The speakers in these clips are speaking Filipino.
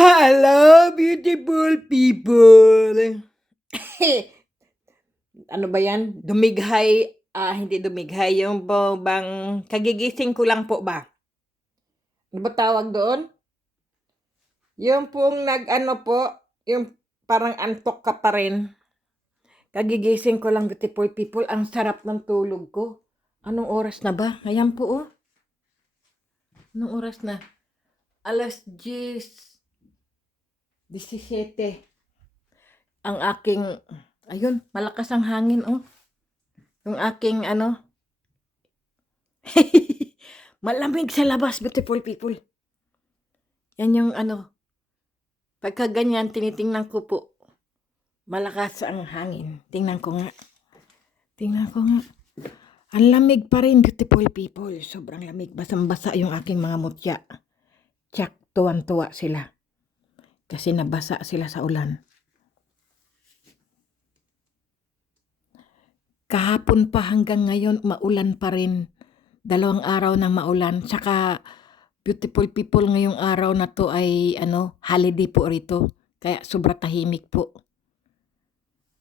Hello, beautiful people! Ano ba yan? Dumighay, hindi dumighay, yung bang kagigising ko lang po ba? Ano ba tawag doon? Yung pong nag-ano po, yung parang antok ka pa rin. Kagigising ko lang, beautiful people, ang sarap ng tulog ko. Anong oras na ba? Ayan po oh. Anong oras na? Alas 10:17. Ang aking, ayun, malakas ang hangin oh. Yung aking ano, malamig sa labas, beautiful people. Yan yung ano, pagka ganyan, tinitingnan ko po, malakas ang hangin. Tingnan ko nga. Ang lamig pa rin, beautiful people. Sobrang lamig. Basang-basa yung aking mga mutya. Tsak, tuwan-tuwa sila. Kasi nabasa sila sa ulan. Kahapon pa hanggang ngayon, maulan pa rin. 2 araw na maulan. Tsaka, beautiful people, ngayong araw na to ay holiday po rito. Kaya sobra tahimik po.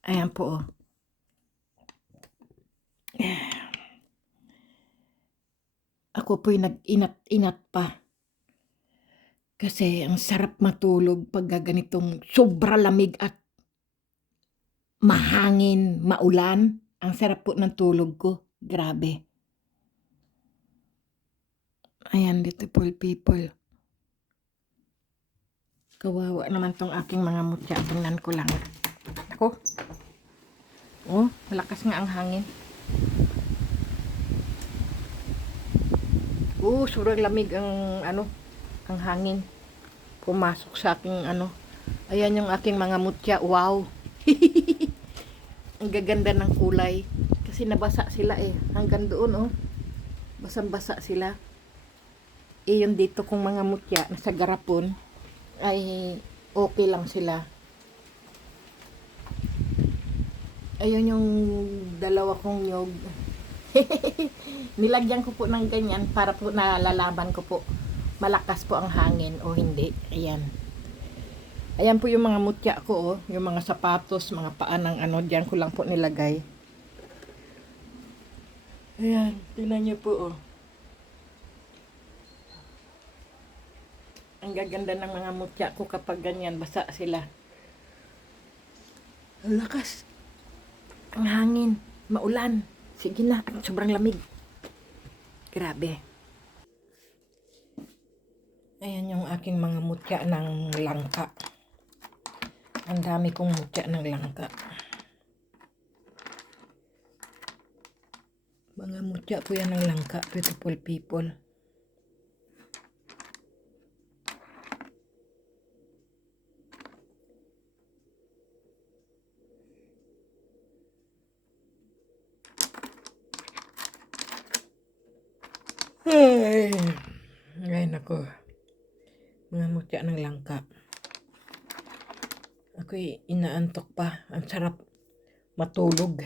Ayan po oh. Ako po'y nag-inat-inat pa. Kasi ang sarap matulog pag ganitong sobra lamig at mahangin, maulan. Ang sarap po ng tulog ko. Grabe. Ayan, beautiful people. Kawawa naman tong aking mga mutya. Tingnan ko lang. Ako. Oh, malakas nga ang hangin. Oh, sobrang lamig ang ang hangin. Pumasok sa aking Ayan yung aking mga mutya. Wow. Ang gaganda ng kulay. Kasi nabasa sila eh. Hanggang doon oh. Basang-basa sila. Eh yung dito kong mga mutya nasa garapon ay okay lang sila. Ayun yung dalawa kong nyog. Nilagyan ko po ng ganyan para po nalalaman ko po malakas po ang hangin o hindi. Ayan. Ayan po yung mga mutya ko oh. Yung mga sapatos, mga paa ng diyan ko lang po nilagay. Ayan, tingnan niyo po oh. Ang gaganda ng mga mutya ko kapag ganyan, basa sila. Ang lakas. Ang hangin, maulan. Sige na, sobrang lamig. Grabe. Ayan yung aking mga mutya ng langka. Ang dami kong mutya ng langka. Mga mutya po yan ng langka, beautiful people. Ay nako. Mga mutya ng langka. Ako'y inaantok pa. Ang sarap matulog.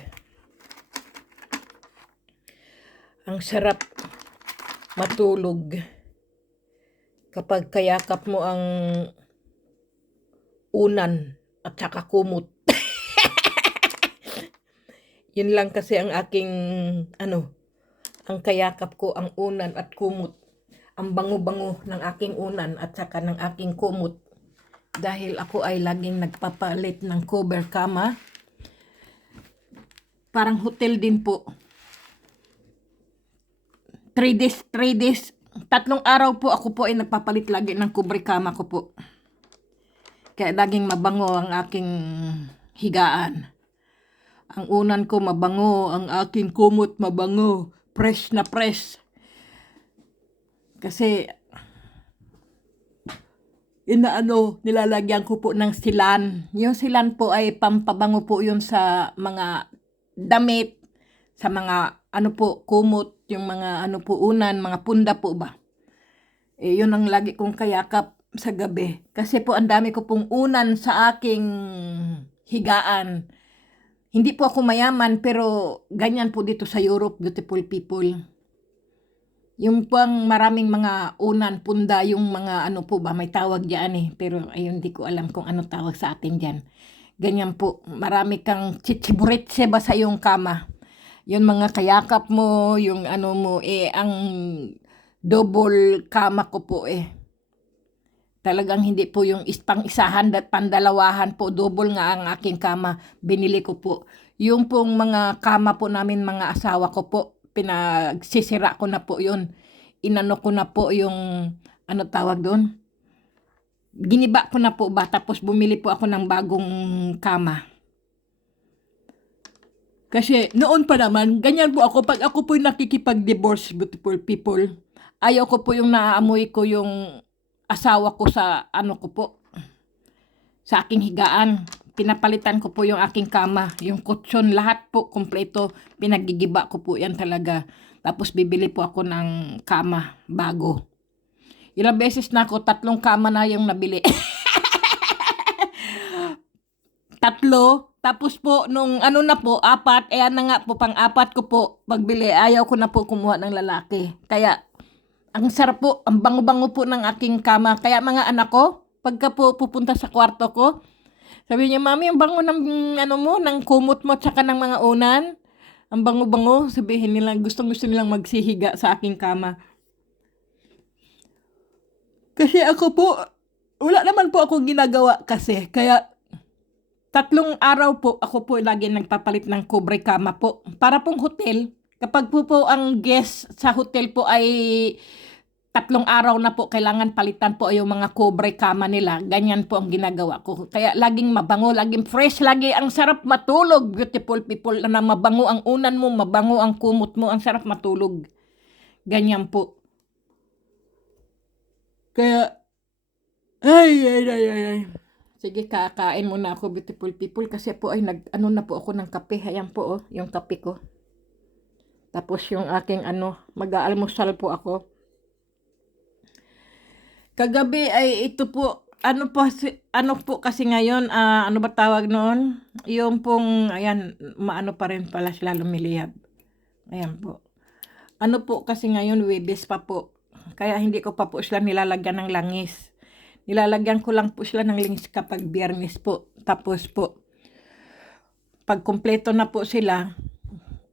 Ang sarap matulog kapag kayakap mo ang unan at saka kumot. Yun lang kasi ang aking ang kayakap ko, ang unan at kumot. Ang bango-bango ng aking unan at saka ng aking kumot. Dahil ako ay laging nagpapalit ng cover kama. Parang hotel din po. 3 days. 3 araw po ako po ay nagpapalit lagi ng cover kama ko po. Kaya laging mabango ang aking higaan. Ang unan ko mabango, ang aking kumot mabango. Fresh na fresh. Kasi nilalagyan ko po ng silan. Yung silan po ay pampabango po yun sa mga damit, sa mga kumot, yung mga unan, mga punda po ba. Eh, yun ang lagi kong kayakap sa gabi. Kasi po ang dami ko pong unan sa aking higaan. Hindi po ako mayaman pero ganyan po dito sa Europe, beautiful people. Yung pang maraming mga unan, punda, yung mga ano po ba, may tawag diyan eh. Pero ayun, di ko alam kung ano tawag sa atin diyan. Ganyan po, marami kang chichiburitse ba sa yung kama. Yung mga kayakap mo, yung ano mo, ang double kama ko po eh. Talagang hindi po yung pang-isahan at pandalawahan po, double nga ang aking kama, binili ko po. Yung pong mga kama po namin mga asawa ko po, pinagsisira ko na po yun. Inano ko na po yung, ano tawag doon? Giniba ko na po ba, tapos bumili po ako ng bagong kama. Kasi noon pa naman, ganyan po ako, pag ako po nakikipag-divorce, beautiful people, ayaw ko po yung naaamoy ko yung asawa ko sa ano ko po, sa aking higaan. Pinapalitan ko po yung aking kama, yung kutsyon, lahat po kompleto, pinagigiba ko po yan talaga. Tapos bibili po ako ng kama bago. Ilang beses na ako, 3 kama na yung nabili. 3, tapos po nung ano na po, 4, ayan na nga po, pang-4 ko po pagbili, ayaw ko na po kumuha ng lalaki. Kaya ang sarap po, ang bango-bango po ng aking kama. Kaya mga anak ko, pagka po pupunta sa kwarto ko, sabi niya, Mami, ang bango ng ano mo, ng kumot mo, tsaka ng mga unan. Ang bango-bango, sabihin nila, gustong-gusto nilang magsihiga sa aking kama. Kasi ako po, wala naman po ako ginagawa kasi. Kaya 3 araw po, ako po lagi nagpapalit ng kubre kama po. Para pong hotel, kapag po ang guest sa hotel po ay 3 araw na po, kailangan palitan po yung mga kubre kama nila. Ganyan po ang ginagawa ko. Kaya laging mabango, laging fresh, lagi ang sarap matulog. Beautiful people, na mabango ang unan mo, mabango ang kumot mo, ang sarap matulog. Ganyan po. Kaya, ay. Sige, kakain muna ako, beautiful people, kasi po ay ano na po ako ng kape. Ayan po, oh, yung kape ko. Tapos yung aking mag-aalmusal po ako. Kagabi ay ito po, ano po kasi ngayon, ano ba tawag noon? Yung pong, ayan, maano pa rin pala sila lumiliyab. Ayan po. Ano po kasi ngayon, Webes pa po. Kaya hindi ko pa po sila nilalagyan ng langis. Nilalagyan ko lang po sila ng langis kapag Biyernes po. Tapos po, pag kumpleto na po sila,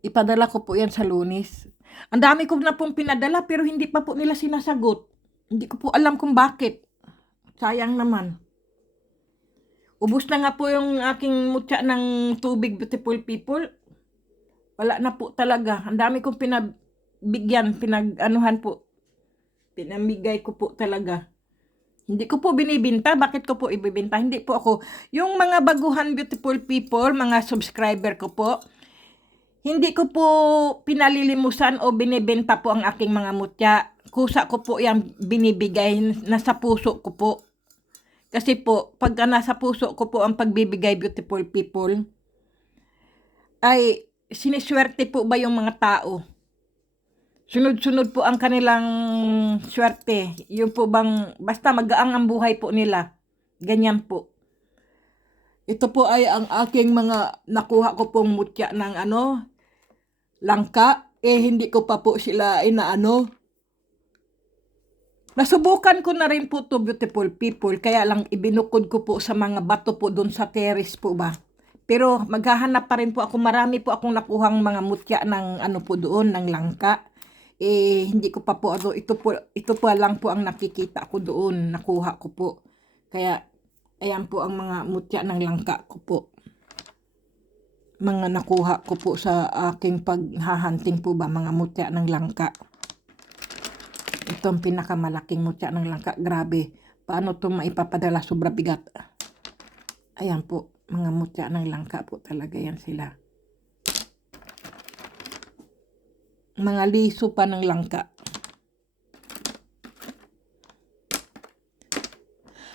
ipadala ko po yan sa Lunes. Ang dami ko na pong pinadala pero hindi pa po nila sinasagot. Hindi ko po alam kung bakit. Sayang naman. Ubus na nga po yung aking mutya ng tubig, beautiful people. Wala na po talaga. Ang dami kong pinabigyan, pinag-anuhan po. Pinamigay ko po talaga. Hindi ko po binibinta. Bakit ko po ibibinta? Hindi po ako. Yung mga baguhan, beautiful people, mga subscriber ko po, hindi ko po pinalilimusan o binibenta po ang aking mga mutya. Kusa ko po yung binibigay, nasa puso ko po. Kasi po, pagka nasa puso ko po ang pagbibigay, beautiful people, ay siniswerte po ba yung mga tao? Sunod-sunod po ang kanilang swerte. Yung po bang, basta magaang ang buhay po nila. Ganyan po. Ito po ay ang aking mga nakuha ko pong mutya ng langka. Hindi ko pa po sila nasubukan ko na rin po to, beautiful people. Kaya lang ibinukod ko po sa mga bato po doon sa terrace po ba. Pero maghahanap pa rin po ako. Marami po akong nakuhang mga mutya ng po doon, ng langka. Hindi ko pa po ito po lang po ang nakikita ko doon, nakuha ko po. Kaya ayan po ang mga mutya ng langka ko po. Mga nakuha ko po sa aking paghahunting po ba, mga mutya ng langka. Ito ang pinakamalaking mutya ng langka. Grabe. Paano ito maipapadala? Sobra bigat. Ayan po, mga mutya ng langka po talaga yan sila. Mga liso pa ng langka.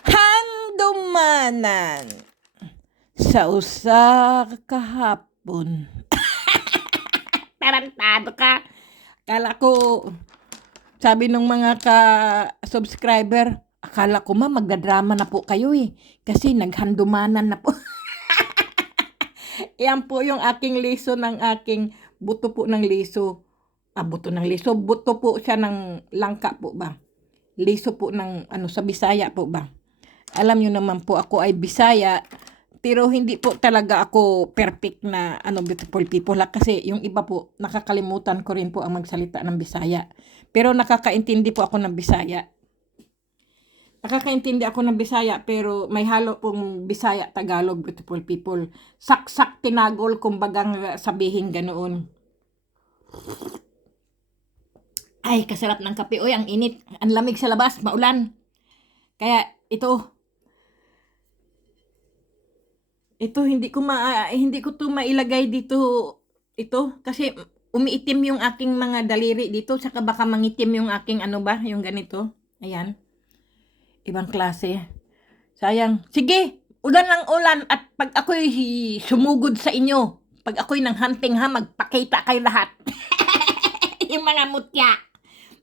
Handumanan sa usa kahapon. Tarantado ka. Akala ko, sabi ng mga ka-subscriber, akala ko magdadrama na po kayo kasi naghandumanan na po. Yan po yung aking liso ng aking buto po ng liso. buto ng liso. Buto po siya ng langka po ba? Liso po ng sa Bisaya po ba? Alam nyo naman po ako ay Bisaya, pero hindi po talaga ako perfect na beautiful people kasi yung iba po nakakalimutan ko rin po ang magsalita ng Bisaya. Pero nakakaintindi po ako ng Bisaya. Nakakaintindi ako ng Bisaya pero may halo pong Bisaya Tagalog, beautiful people. Saksak tinagol kumbagang sabihin ganoon. Ay, kasarap ng kape. Oy, ang init. Ang lamig sa labas, maulan. Kaya ito hindi ko to mailagay dito ito kasi umiitim yung aking mga daliri dito saka baka mangitim yung aking yung ganito. Ayan. Ibang klase. Sayang. Sige, ulan ng ulan at pag ako'y sumugod sa inyo, pag ako'y nang hunting ha, magpakita kayo lahat. Yung mga mutya.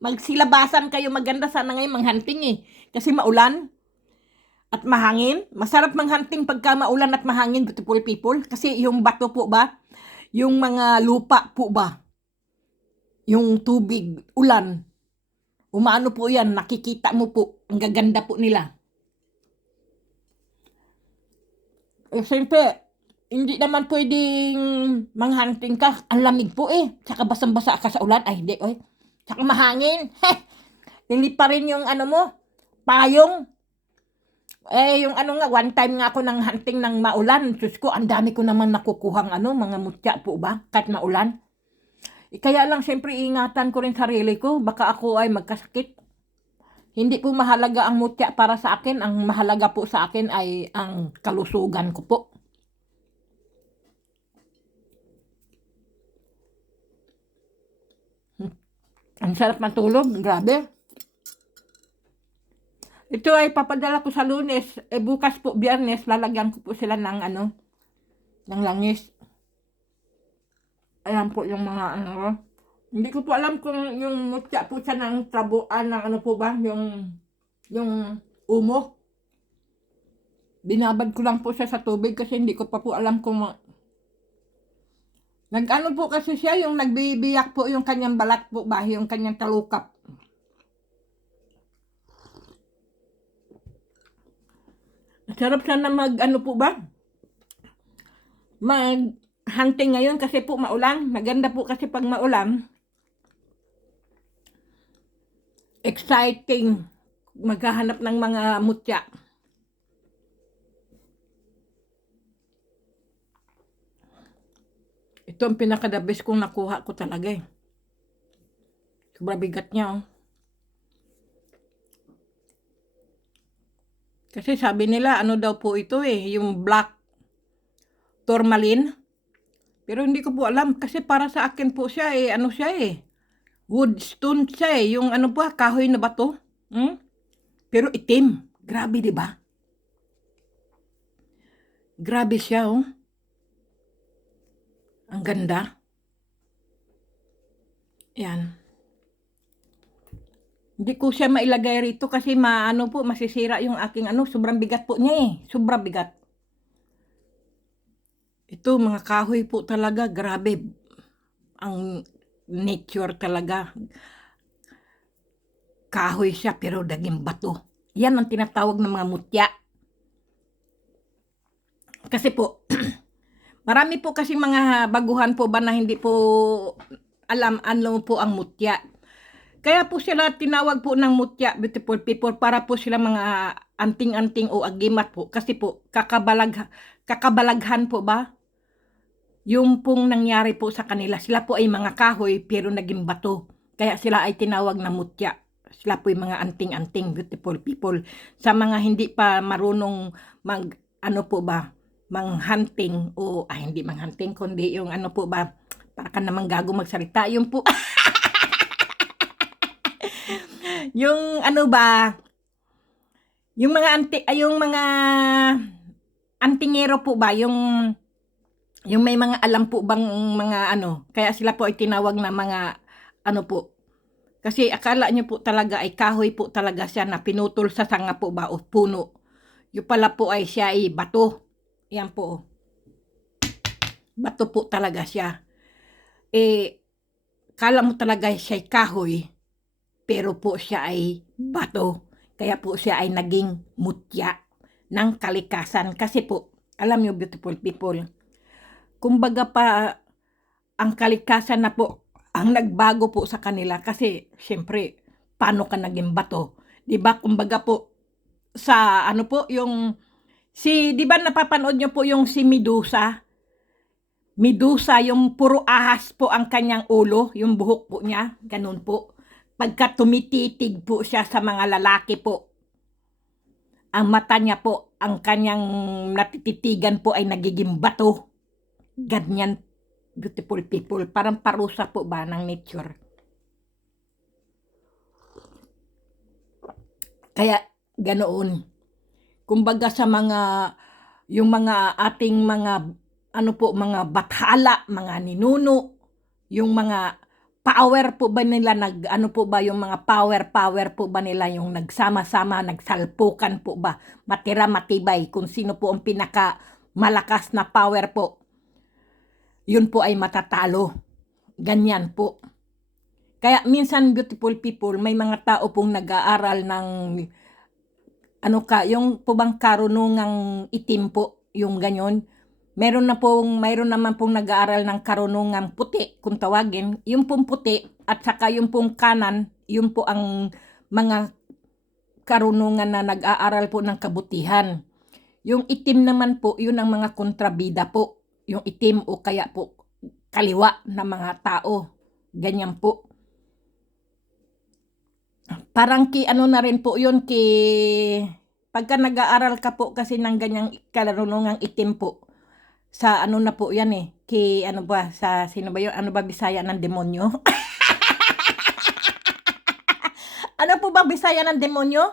Magsilabasan kayo, maganda sana ngayon manghunting kasi maulan. At mahangin, masarap manghunting pagka maulan at mahangin, beautiful people. Kasi yung bato po ba, yung mga lupa po ba, yung tubig, ulan, umano po yan, nakikita mo po, ang gaganda po nila. Siyempre, hindi naman pwedeng manghunting ka, ang lamig po tsaka basang-basa ka sa ulan, ay hindi, tsaka mahangin, hindi pa rin yung mo, payong. Yung nga, one time nga ako nang hunting ng maulan. Diyos ko, ang dami ko naman nakukuhang mga mutya po ba? Kahit maulan. Kaya lang, siyempre, ingatan ko rin sarili ko. Baka ako ay magkasakit. Hindi po mahalaga ang mutya para sa akin. Ang mahalaga po sa akin ay ang kalusugan ko po. Ang sarap matulog. Grabe. Ito ay papadala ko sa Lunes. Bukas po, Biyernes, lalagyan ko po sila ng ng langis. Ayan po yung mga Hindi ko po alam kung yung mutya po siya ng trabuan ng po ba, yung umo. Binabad ko lang po siya sa tubig kasi hindi ko pa po alam kung po kasi siya, yung nagbibiyak po yung kanyang balat po ba, yung kanyang talukap. Sarap sana po ba? Mag-hunting ngayon kasi po maulan. Maganda po kasi pag maulan. Exciting. Maghahanap ng mga mutya. Ito ang pinaka-the best kong nakuha ko talaga Sobrang bigat niya Kasi sabi nila, daw po ito yung black tourmaline. Pero hindi ko po alam kasi para sa akin po siya siya wood stone siya yung kahoy na bato. Pero itim. Grabe, di ba? Grabe siya Ang ganda. Yan. Hindi ko siya mailagay rito kasi masisira yung aking sobrang bigat po niya Sobrang bigat. Ito, mga kahoy po talaga, grabe. Ang nature talaga. Kahoy siya pero daging bato. Yan ang tinatawag ng mga mutya. Kasi po, marami po kasi mga baguhan po ba na hindi po alam po ang mutya. Kaya po sila tinawag po ng mutya, beautiful people, para po sila mga anting-anting o agimat po. Kasi po, kakabalaghan po ba? Yung pong nangyari po sa kanila. Sila po ay mga kahoy pero naging bato. Kaya sila ay tinawag na mutya. Sila po ay mga anting-anting, beautiful people. Sa mga hindi pa marunong manghunting o hindi manghunting kundi yung po ba, para ka namang gago magsalita. Yung po... yung yung mga antingero po ba, yung may mga alam po bang mga kaya sila po ay tinawag na mga po. Kasi akala nyo po talaga ay kahoy po talaga siya na pinutol sa sanga po ba o puno. Yung pala po ay siya ay bato. Yan po. Bato po talaga siya. Kala mo talaga siya'y kahoy, pero po siya ay bato. Kaya po siya ay naging mutya ng kalikasan. Kasi po, alam niyo beautiful people, kumbaga pa ang kalikasan na po ang nagbago po sa kanila kasi siyempre paano ka naging bato? 'Di ba? Kumbaga po sa ano po yung 'di ba napapanood niyo po yung si Medusa? Medusa yung puro ahas po ang kanyang ulo, yung buhok po niya, ganun po. Pagka tumititig po siya sa mga lalaki po, ang mata niya po, ang kanyang natititigan po ay nagiging bato. Ganyan, beautiful people. Parang parusa po ba ng nature. Kaya ganoon. Kumbaga sa yung mga ating mga, ano po, mga bathala, mga ninuno, yung mga power po ba nila, ano po ba yung mga power po ba nila, yung nagsama-sama, nagsalpukan po ba, matira matibay, kung sino po ang pinaka malakas na power po, yun po ay matatalo. Ganyan po. Kaya minsan beautiful people, may mga tao pong nag-aaral ng yung po bang karunungang itim po, yung ganyon. Mayroon naman pong nag-aaral ng karunungang puti, kung tawagin. Yung pong puti at saka yung pong kanan, yung po ang mga karunungan na nag-aaral po ng kabutihan. Yung itim naman po, yun ang mga kontrabida po. Yung itim o kaya po kaliwa na mga tao. Ganyan po. Parang ano na rin po yun, pagka nag-aaral ka po kasi ng ganyang karunungang itim po, sa ano na po yan ano ba, sa sino ba yun, ano ba Bisaya ng demonyo? Ano po ba Bisaya ng demonyo?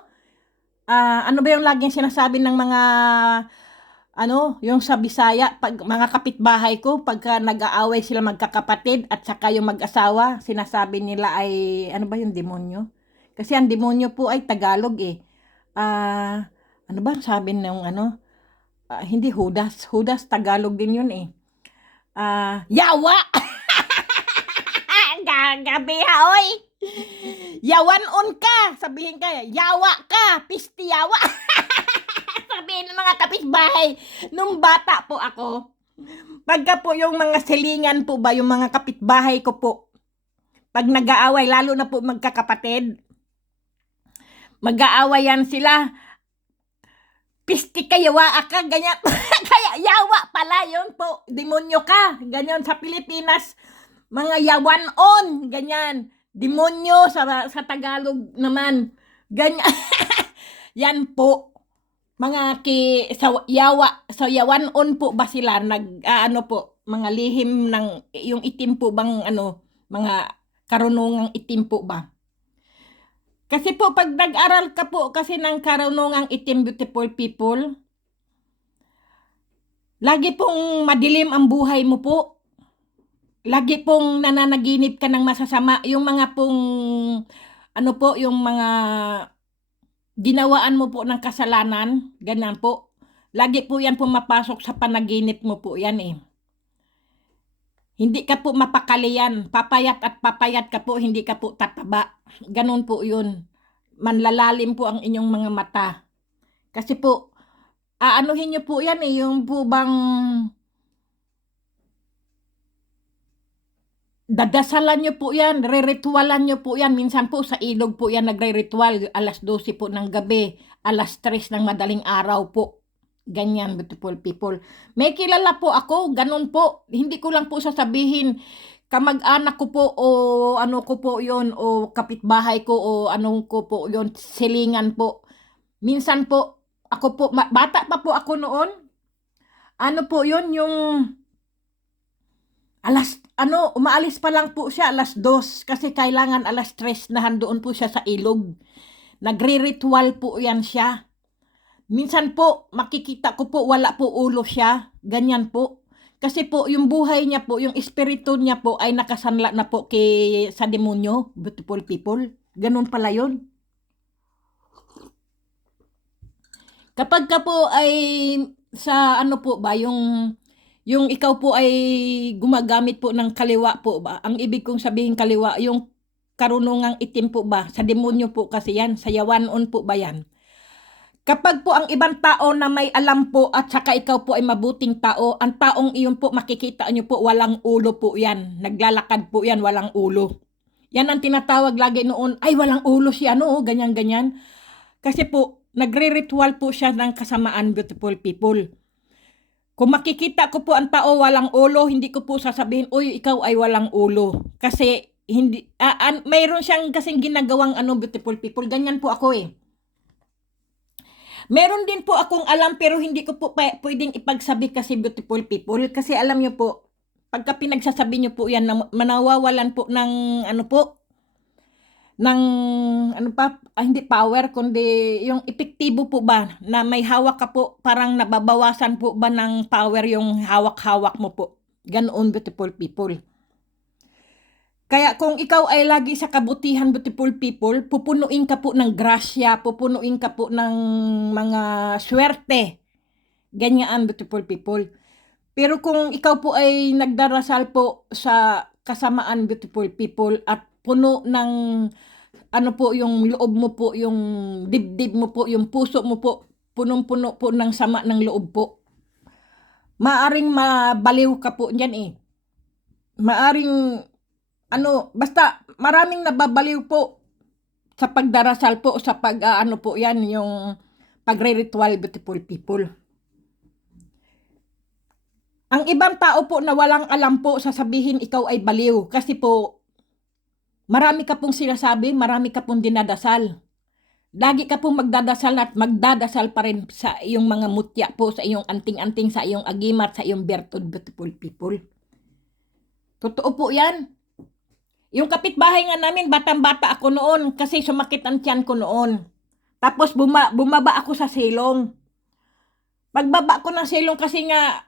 Ano ba yung laging sinasabi ng mga, yung sa Bisaya, pag mga kapitbahay ko, pagka nag-aaway sila magkakapatid at saka yung mag-asawa, sinasabi nila ay, ano ba yung demonyo? Kasi ang demonyo po ay Tagalog ano ba sabi ng hindi Judas. Judas Tagalog din yun yawa! Gabi ha, oy! Yawan-on ka! Sabihin ka, yawa ka! Pisti yawa! Sabihin ng mga kapitbahay. Nung bata po ako, pagka po yung mga silingan po ba, yung mga kapitbahay ko po, pag nag-aaway, lalo na po magkakapatid, mag-aawayan sila, pisti ka, yawa ka, ganyan. Kaya yawa pala yun po, demonyo ka, ganyan. Sa Pilipinas, mga yawan-on, ganyan. Demonyo sa Tagalog naman, ganyan. Yan po, mga sa yawan-on po ba sila, ano po, mga lihim ng, yung itim po bang, mga karunungang itim po ba? Kasi po, pag nag-aral ka po kasi ng karunungang itim, beautiful people, lagi pong madilim ang buhay mo po. Lagi pong nananaginip ka ng masasama. Yung mga pong, yung mga ginawaan mo po ng kasalanan, ganyan po. Lagi po yan pumapasok sa panaginip mo po yan Hindi ka po mapakalian. Papayat at papayat ka po, hindi ka po tataba. Ganun po yun. Manlalalim po ang inyong mga mata. Kasi po, aanuhin nyo po yan yung po bang dadasalan nyo po yan, re-ritualan nyo po yan. Minsan po sa ilog po yan nagre-ritual, alas 12 po ng gabi, alas 3 ng madaling araw po. Ganyan, beautiful people. May kilala po ako, ganun po. Hindi ko lang po sasabihin, kamag-anak ko po o ano ko po yon o kapitbahay ko o anong ko po yon, silingan po. Minsan po, ako po, bata pa po ako noon, ano po yon, yung umaalis pa lang po siya alas 2 kasi kailangan alas 3 na handoon po siya sa ilog. Nagre-ritual po yan siya. Minsan po, makikita ko po, wala po ulo siya. Ganyan po. Kasi po, yung buhay niya po, yung espiritu niya po, ay nakasanla na po sa demonyo, beautiful people. Ganun pala yun. Kapag ka po ay, sa ano po ba, yung yung ikaw po ay gumagamit po ng kaliwa po ba? Ang ibig kong sabihin kaliwa, yung karunungang itim po ba? Sa demonyo po kasi yan, sa yawanon po ba yan? Kapag po ang ibang tao na may alam po at saka ikaw po ay mabuting tao, ang taong iyon po makikita nyo po walang ulo po yan. Naglalakad po yan, walang ulo. Yan ang tinatawag lagi noon, ay walang ulo siya, no? Ganyan-ganyan. Kasi po, nagre-ritual po siya ng kasamaan, beautiful people. Kung makikita ko po ang tao walang ulo, hindi ko po sasabihin, uy, ikaw ay walang ulo. Kasi, hindi, mayroon siyang kasing ginagawang beautiful people. Ganyan po ako eh. Meron din po akong alam pero hindi ko po pwedeng ipagsabi kasi beautiful people. Kasi alam nyo po, pagka pinagsasabi nyo po yan, manawawalan po ng hindi power, kundi yung epektibo po ba, na may hawak ka po, parang nababawasan po ba ng power yung hawak-hawak mo po. Ganoon, beautiful people. Kaya kung ikaw ay lagi sa kabutihan, beautiful people, pupunuin ka po ng grasya, pupunuin ka po ng mga swerte. Ganyan, beautiful people. Pero kung ikaw po ay nagdarasal po sa kasamaan, beautiful people, at puno ng yung loob mo po, yung dibdib mo po, yung puso mo po, punong-puno po ng sama ng loob po. Maaring mabaliw ka po dyan eh. Maaring basta maraming nababaliw po sa pagdarasal po, sa po yan, yung pagre-ritual, beautiful people. Ang ibang tao po na walang alam po, sasabihin ikaw ay baliw. Kasi po, marami ka pong sinasabi, marami ka pong dinadasal. Lagi ka pong magdadasal at magdadasal pa rin sa iyong mga mutya po, sa iyong anting-anting, sa iyong agimat, sa iyong bertud, beautiful people. Totoo po yan. Yung kapitbahay nga namin, batang-bata ako noon kasi sumakit ang tiyan ko noon. Tapos bumaba ako sa silong. Pagbaba ko ng silong kasi nga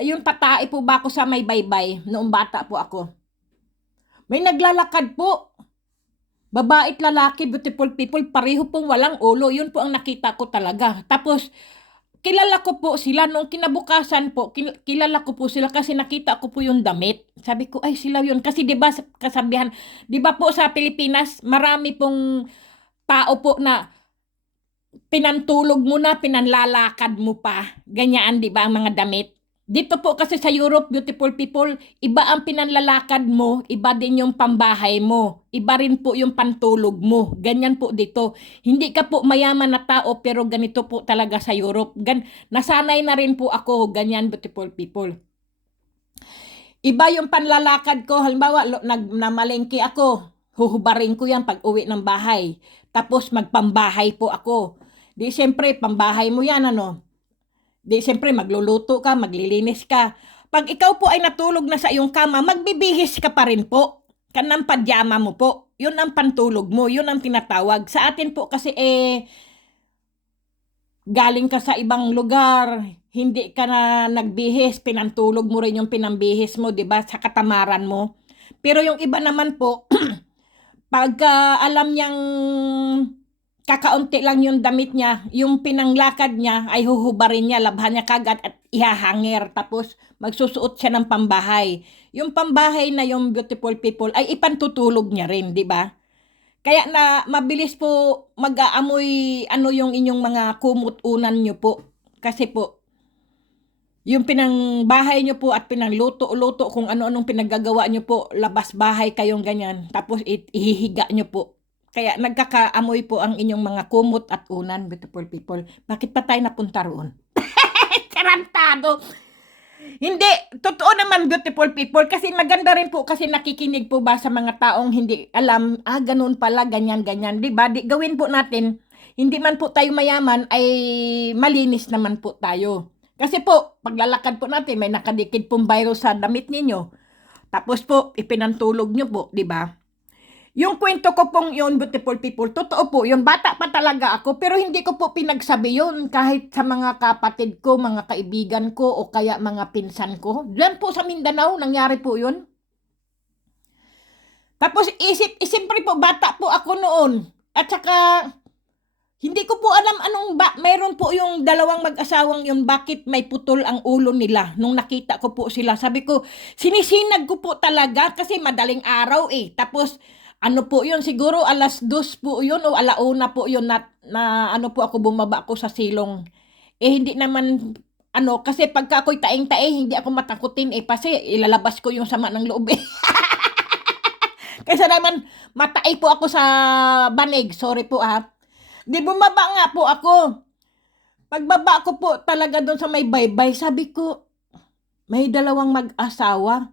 yung tatae po ba ako sa may baybay noong bata po ako. May naglalakad po. Babae at lalaki, beautiful people, pareho pong walang ulo. Yun po ang nakita ko talaga. Tapos kilala ko po sila nung kinabukasan po, kilala ko po sila kasi nakita ko po yung damit. Sabi ko, ay sila yun. Kasi 'di ba kasabihan, 'di ba po sa Pilipinas, marami pong tao po na pinantulog mo na, pinanlalakad mo pa. Ganyan, 'di ba, ang mga damit. Dito po kasi sa Europe, beautiful people, iba ang pinanlalakad mo, iba din yung pambahay mo. Iba rin po yung pantulog mo. Ganyan po dito. Hindi ka po mayaman na tao pero ganito po talaga sa Europe. Nasanay na rin po ako, ganyan, beautiful people. Iba yung panlalakad ko. Halimbawa, namalengke ako. Huhubarin ko yan pag uwi ng bahay. Tapos magpambahay po ako. Di siyempre, pambahay mo yan, Di siyempre magluluto ka, maglilinis ka. Pag ikaw po ay natulog na sa iyong kama, magbibihis ka pa rin po. Kanang padyama mo po. Yun ang pantulog mo, yun ang tinatawag. Sa atin po kasi galing ka sa ibang lugar, hindi ka na nagbihis, pinantulog mo rin yung pinambihis mo, 'di ba? Sa katamaran mo. Pero yung iba naman po, pagka alam niyang kakaunti lang yung damit niya, yung pinanglakad niya ay huhubarin niya, labhan niya kagad at ihahanger. Tapos magsusuot siya ng pambahay. Yung pambahay na yung beautiful people ay ipantutulog niya rin, di ba? Kaya na mabilis po mag-aamoy yung inyong mga kumut-unan nyo po. Kasi po, yung pinangbahay nyo po at pinangluto-luto kung ano-anong pinaggagawa nyo po, labas bahay kayong ganyan. Tapos ihihiga nyo po. Kaya nagkakaamoy po ang inyong mga kumot at unan, beautiful people. Bakit pa tayo napunta roon? Tarantado! Hindi, totoo naman, beautiful people. Kasi maganda rin po kasi nakikinig po ba sa mga taong hindi alam, ganun pala, ganyan-ganyan. Diba? Gawin po natin, hindi man po tayo mayaman, ay malinis naman po tayo. Kasi po, paglalakad po natin, may nakadikit pong virus sa damit ninyo. Tapos po, ipinantulog nyo po, diba? Yung kwento ko pong yun, beautiful people, totoo po, yung bata pa talaga ako, pero hindi ko po pinagsabi yun kahit sa mga kapatid ko, mga kaibigan ko, o kaya mga pinsan ko. Diyan po sa Mindanao, nangyari po yun. Tapos siyempre po, bata po ako noon. At saka, Hindi ko po alam mayroon po yung dalawang mag-asawang yun, bakit may putol ang ulo nila nung nakita ko po sila. Sabi ko, sinisinag ko po talaga kasi madaling araw eh. Tapos, ano po yun, siguro alas 2 po yun o alauna po yun na ano po ako bumaba ako sa silong. Eh hindi naman, kasi pagka ako'y taing-tae, hindi ako matakutin eh, kasi ilalabas ko yung sama ng loob eh. Kaysa naman, matae po ako sa banig, sorry po ah. Di bumaba nga po ako. Pagbaba ko po talaga doon sa may baybay, sabi ko, may dalawang mag-asawa.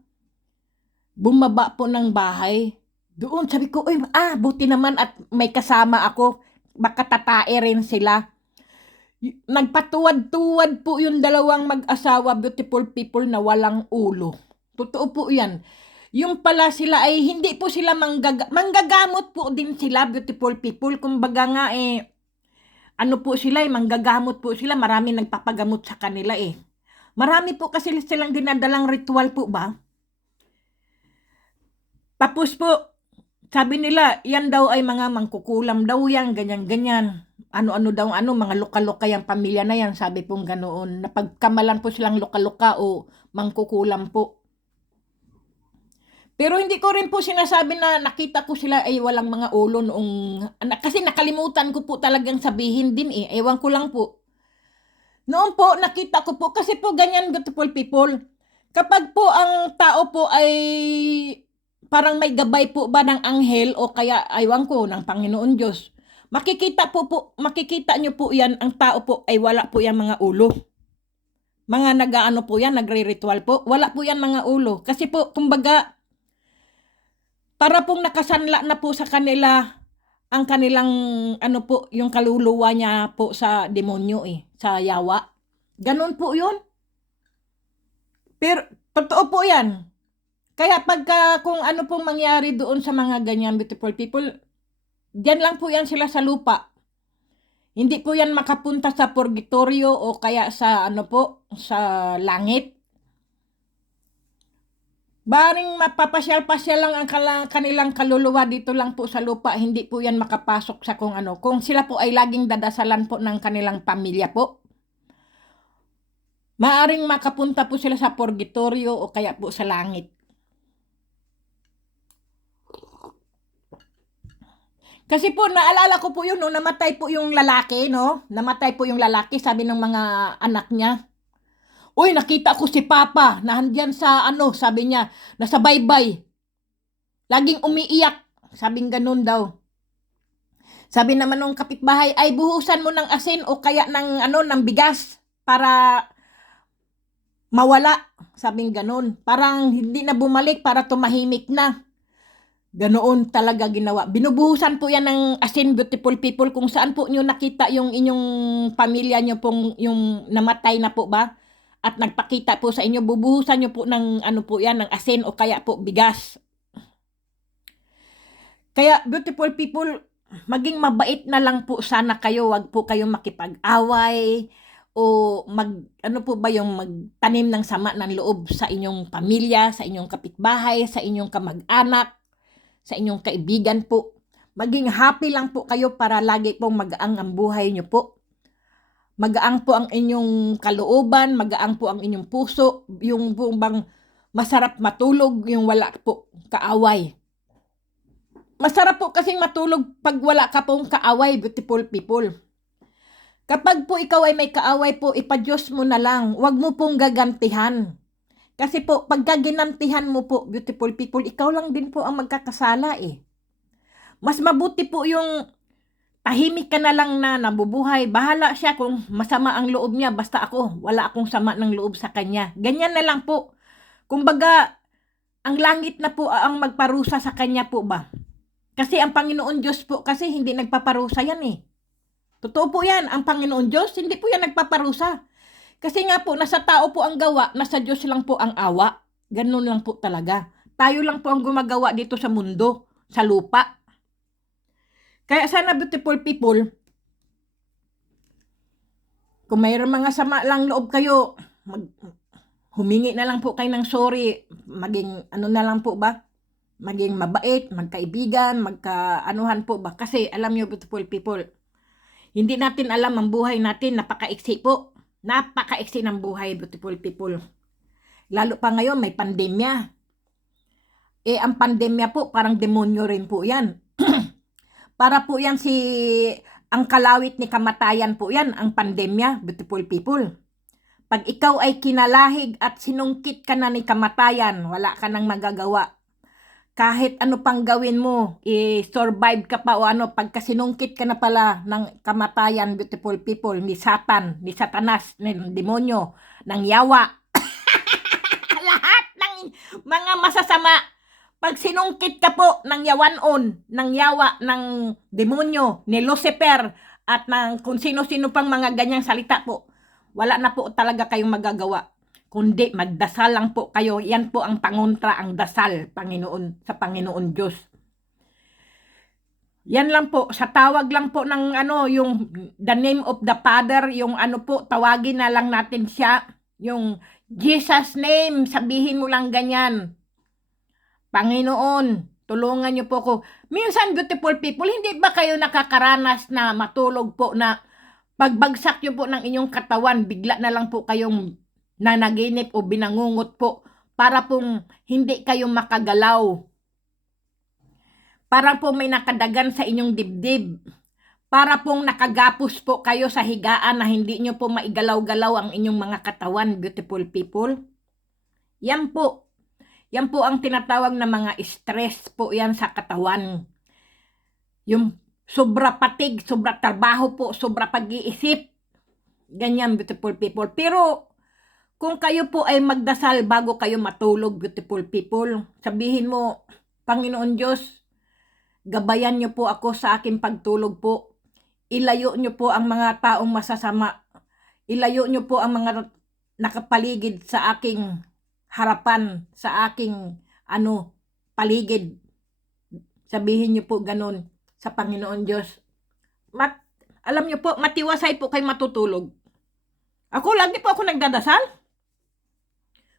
Bumaba po ng bahay. Doon, sabi ko, uy, buti naman at may kasama ako. Baka tatae rin sila. Nagpatuwad-tuwad po yung dalawang mag-asawa, beautiful people na walang ulo. Totoo po yan. Yung pala sila ay hindi po sila manggagamot po din sila, beautiful people. Kumbaga nga ano po sila manggagamot po sila, marami nagpapagamot sa kanila eh. Marami po kasi silang dinadalang ritual po ba? Tapos po, sabi nila, yan daw ay mga mangkukulam daw yan, ganyan-ganyan. Ano-ano daw, mga luka-luka yung pamilya na yan, sabi pong ganoon. Napagkamalan po silang luka-luka o mangkukulam po. Pero hindi ko rin po sinasabi na nakita ko sila ay walang mga ulo noong, kasi nakalimutan ko po talagang sabihin din eh. Ewan ko lang po. Noon po, nakita ko po, kasi po ganyan, beautiful people. Kapag po ang tao po ay parang may gabay po ba ng anghel o kaya aywan ko ng Panginoon Diyos, makikita nyo po yan, ang tao po ay wala po yan mga ulo. Mga nagaano po yan, nagre-ritual po, wala po yan mga ulo. Kasi po, kumbaga, para pong nakasanla na po sa kanila ang kanilang yung kaluluwa niya po sa demonyo sa yawa. Ganon po yun. Pero totoo po yan. Kaya pagka kung ano pong mangyari doon sa mga ganyan beautiful people, diyan lang po yan sila sa lupa. Hindi po yan makapunta sa purgatorio o kaya sa sa langit. Baring mapapasyal-pasyal lang ang kanilang kaluluwa dito lang po sa lupa, hindi po yan makapasok sa kung sila po ay laging dadasalan po ng kanilang pamilya po. Maaring makapunta po sila sa purgatorio o kaya po sa langit. Kasi po, naalala ko po yun, namatay po yung lalaki, Namatay po yung lalaki, sabi ng mga anak niya. Uy, nakita ko si Papa, nahandyan sa sabi niya, nasa baybay. Laging umiiyak, sabing ganun daw. Sabi naman ng kapitbahay, ay buhusan mo ng asin o kaya ng bigas para mawala, sabing ganun. Parang hindi na bumalik para tumahimik na. Ganoon talaga ginawa. Binubuhusan po yan ng asin, beautiful people, kung saan po nyo nakita yung inyong pamilya nyo pong yung namatay na po ba? At nagpakita po sa inyo, bubuhusan nyo po ng po yan, ng asin o kaya po bigas. Kaya beautiful people, maging mabait na lang po sana kayo, wag po kayong makipag-away o po ba yung magtanim ng sama ng loob sa inyong pamilya, sa inyong kapitbahay, sa inyong kamag-anak, sa inyong kaibigan po. Maging happy lang po kayo para lagi pong magaang ang buhay nyo po. Magaang po ang inyong kalooban, magaang po ang inyong puso, yung bang masarap matulog, yung wala po kaaway. Masarap po kasing matulog pag wala ka pong kaaway, beautiful people. Kapag po ikaw ay may kaaway po, ipa-Diyos mo na lang, wag mo pong gagantihan. Kasi po, pagka ginantihan mo po, beautiful people, ikaw lang din po ang magkakasala Mas mabuti po yung tahimik ka na lang na nabubuhay. Bahala siya kung masama ang loob niya. Basta ako, wala akong sama ng loob sa kanya. Ganyan na lang po. Kumbaga, ang langit na po ang magparusa sa kanya po ba? Kasi ang Panginoon Diyos po, kasi hindi nagpaparusa yan Totoo po yan. Ang Panginoon Diyos, hindi po yan nagpaparusa. Kasi nga po, nasa tao po ang gawa, nasa Diyos lang po ang awa. Ganun lang po talaga. Tayo lang po ang gumagawa dito sa mundo, sa lupa. Kaya sana beautiful people, kung mayroong mga sama lang loob kayo, humingi na lang po kayo ng sorry. Maging na lang po ba? Maging mabait, magkaibigan, magkaanuhan po ba? Kasi alam niyo beautiful people, Hindi natin alam ang buhay natin, napakaiksi po. Napakaiksi ng buhay, beautiful people. Lalo pa ngayon, may pandemya. Ang pandemya po, parang demonyo rin po yan. Para po yan ang kalawit ni kamatayan po yan, ang pandemya, beautiful people. Pag ikaw ay kinalahig at sinungkit ka na ni kamatayan, wala ka nang magagawa. Kahit ano pang gawin mo, survive ka pa o ano, pagka sinungkit ka na pala ng kamatayan, beautiful people, ni Satan, ni Satanas, ng demonyo, ng yawa, lahat ng mga masasama, pag sinungkit ka po ng yawanon, ng yawa, ng demonyo, ni Lucifer, at ng kung sino-sino pang mga ganyang salita po, wala na po talaga kayong magagawa. Kundi magdasal lang po kayo. Yan po ang pangontra, ang dasal, Panginoon, sa Panginoon Diyos. Yan lang po, sa tawag lang po ng yung the name of the Father, yung po, tawagin na lang natin siya, yung Jesus name, sabihin mo lang ganyan. Panginoon, tulungan niyo po ko. Minsan, beautiful people, hindi ba kayo nakakaranas na matulog po na pagbagsak niyo po ng inyong katawan, bigla na lang po kayong nanaginip o binangungot po para pong hindi kayo makagalaw. Para pong may nakadagan sa inyong dibdib. Para pong nakagapos po kayo sa higaan na hindi nyo po maigalaw-galaw ang inyong mga katawan, beautiful people. Yan po. Yan po ang tinatawag na mga stress po yan sa katawan. Yung sobra patig, sobra trabaho po, sobra pag-iisip. Ganyan, beautiful people. Pero kung kayo po ay magdasal bago kayo matulog, beautiful people, sabihin mo, Panginoon Diyos, gabayan niyo po ako sa aking pagtulog po. Ilayo niyo po ang mga taong masasama. Ilayo niyo po ang mga nakapaligid sa aking harapan, sa aking paligid. Sabihin niyo po ganun sa Panginoon Diyos. Alam niyo po, matiwasay po kayo matutulog. Ako, lagi po ako nagdadasal.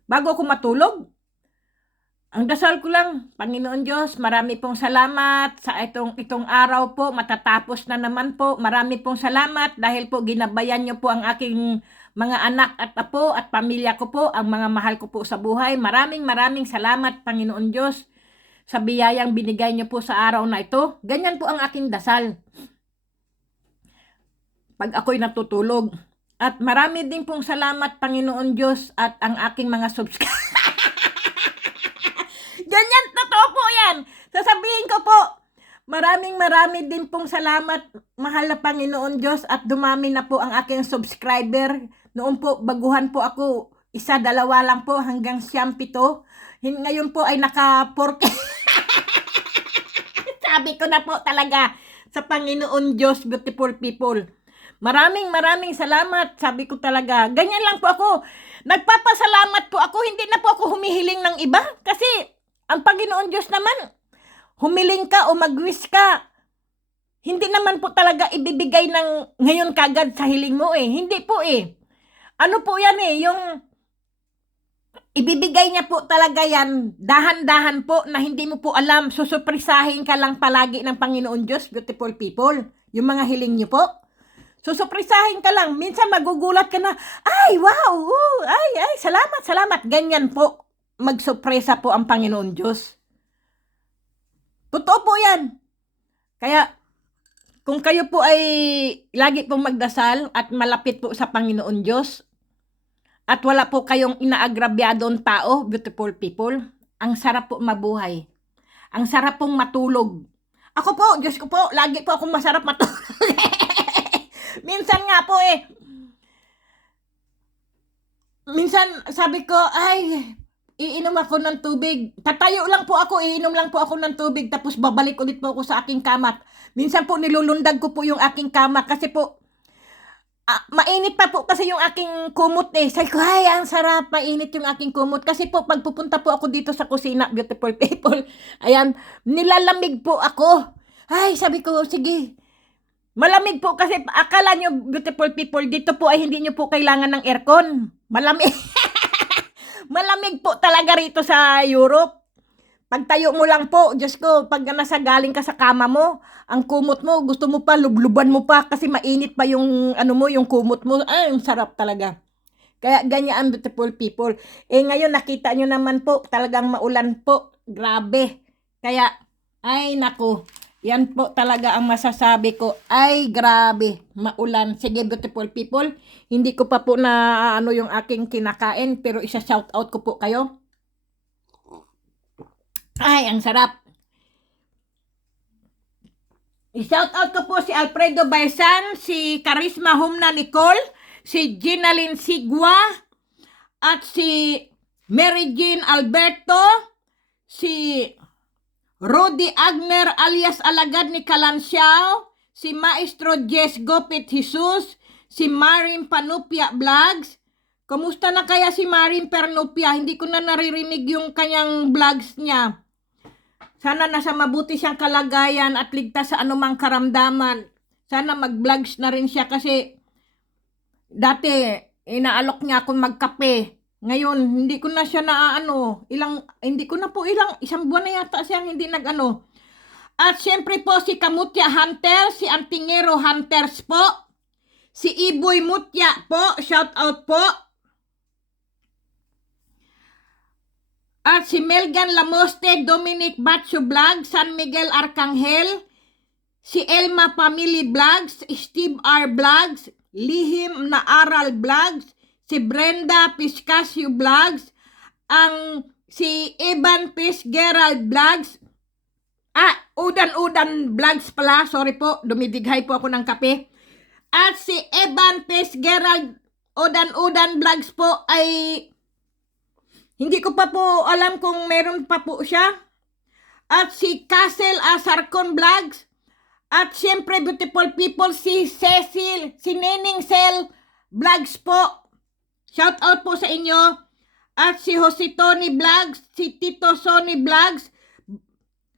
Bago ako matulog, ang dasal ko lang, Panginoon Diyos, marami pong salamat sa itong araw po, matatapos na naman po. Marami pong salamat dahil po ginabayan niyo po ang aking mga anak at apo at pamilya ko po, ang mga mahal ko po sa buhay. Maraming salamat, Panginoon Diyos, sa biyayang binigay niyo po sa araw na ito. Ganyan po ang aking dasal pag ako'y natutulog. At marami din pong salamat, Panginoon Diyos, at ang aking mga subscribers. Ganyan, totoo po yan. Sasabihin ko po, marami din pong salamat, mahal na Panginoon Diyos, at dumami na po ang aking subscriber. Noon po, baguhan po ako, 1, 2 lang po, hanggang 7. Ngayon po ay naka-4. Sabi ko na po talaga sa Panginoon Diyos, beautiful people. Maraming salamat, sabi ko talaga. Ganyan lang po ako. Nagpapasalamat po ako, hindi na po ako humihiling ng iba. Kasi ang Panginoon Diyos naman, humiling ka o mag-wish ka, hindi naman po talaga ibibigay ng ngayon kagad sa hiling mo Hindi po Ano po yan yung ibibigay niya po talaga yan, dahan-dahan po na hindi mo po alam, susuprisahin ka lang palagi ng Panginoon Diyos, beautiful people. Yung mga hiling niyo po. Susuprisahin ka lang. Minsan magugulat ka na, ay, wow, ay, salamat. Ganyan po. Magsupresa po ang Panginoon Diyos. Totoo po yan. Kaya, kung kayo po ay lagi pong magdasal at malapit po sa Panginoon Diyos, at wala po kayong inaagrabyadong tao, beautiful people, ang sarap po mabuhay. Ang sarap pong matulog. Ako po, Diyos ko po, lagi po akong masarap matulog. Minsan nga po minsan sabi ko, ay, iinom ako ng tubig. Tatayo lang po ako, iinom lang po ako ng tubig, tapos babalik ulit po ako sa aking kama. Minsan po nilulundag ko po yung aking kama kasi po, mainit pa po kasi yung aking kumot Sabi ko, ay, ang sarap, mainit yung aking kumot. Kasi po, pag pupunta po ako dito sa kusina, beautiful people, ayan, nilalamig po ako. Ay, sabi ko, sige, malamig po kasi akala nyo, beautiful people, dito po ay hindi nyo po kailangan ng aircon. Malamig. Malamig po talaga rito sa Europe. Pagtayo mo lang po, Diyos ko, pag nasa galing ka sa kama mo, ang kumot mo, gusto mo pa, lubluban mo pa kasi mainit pa yung ano mo, yung kumot mo. Ay, yung sarap talaga. Kaya ganyan, beautiful people. Eh ngayon nakita nyo naman po, talagang maulan po. Grabe. Kaya, ay nako, yan po talaga ang masasabi ko. Ay grabe, maulan. Sige beautiful people, hindi ko pa po na ano yung aking kinakain, pero isa shout out ko po kayo. Ay, ang sarap. I-shout out ko po si Alfredo Baisan, si Charisma Humna Nicole, si Ginalyn Sigua, at si Mary Jean Alberto, si Rudy Agner alias Alagad ni Kalansiao, si Maestro Jess Gopit Jesus, si Marin Panupia Vlogs. Kumusta na kaya si Marin Panupia? Hindi ko na naririnig yung kanyang vlogs niya. Sana nasa mabuti siyang kalagayan at ligtas sa anumang karamdaman. Sana mag-vlogs na rin siya kasi dati inaalok niya akong magkape. Ngayon, hindi ko na siya isang buwan na yata siyang hindi nag-ano. At syempre po si Kamutya Hunter, si Antingero Hunters po, si Iboy Mutya po, shout out po. At si Melgan Lamoste, Dominic Batcho Vlog, San Miguel Arcangel, si Elma Family Vlogs, Steve R. Vlogs, Lihim na Aral Vlogs, si Brenda Piscasio Vlogs, si Evan Pisgeral Vlogs, Udan Vlogs pala, sorry po, dumidighay po ako ng kape. At si Evan Pisgeral Udan Vlogs po ay hindi ko pa po alam kung meron pa po siya. At si Castle Asarcon Vlogs. At syempre beautiful people si Cecil, si Nening Cell Vlogs po. Shout out po sa inyo. At si Jose Tony Vlogs, si Tito Sony Vlogs,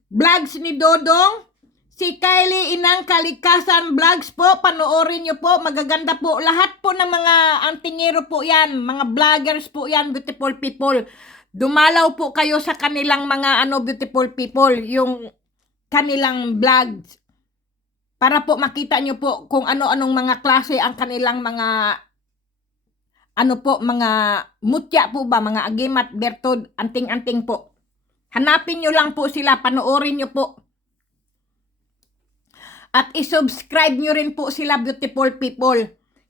Vlogs ni Dodong, si Kylie Inang Kalikasan Vlogs po, panoorin nyo po, magaganda po. Lahat po ng mga antingero po yan, mga vloggers po yan, beautiful people. Dumalaw po kayo sa kanilang mga beautiful people, yung kanilang vlogs. Para po makita nyo po kung ano-anong mga klase ang kanilang mga mga mutya po ba, mga agimat, bertod, anting-anting po. Hanapin nyo lang po sila, panoorin nyo po. At isubscribe nyo rin po sila, beautiful people.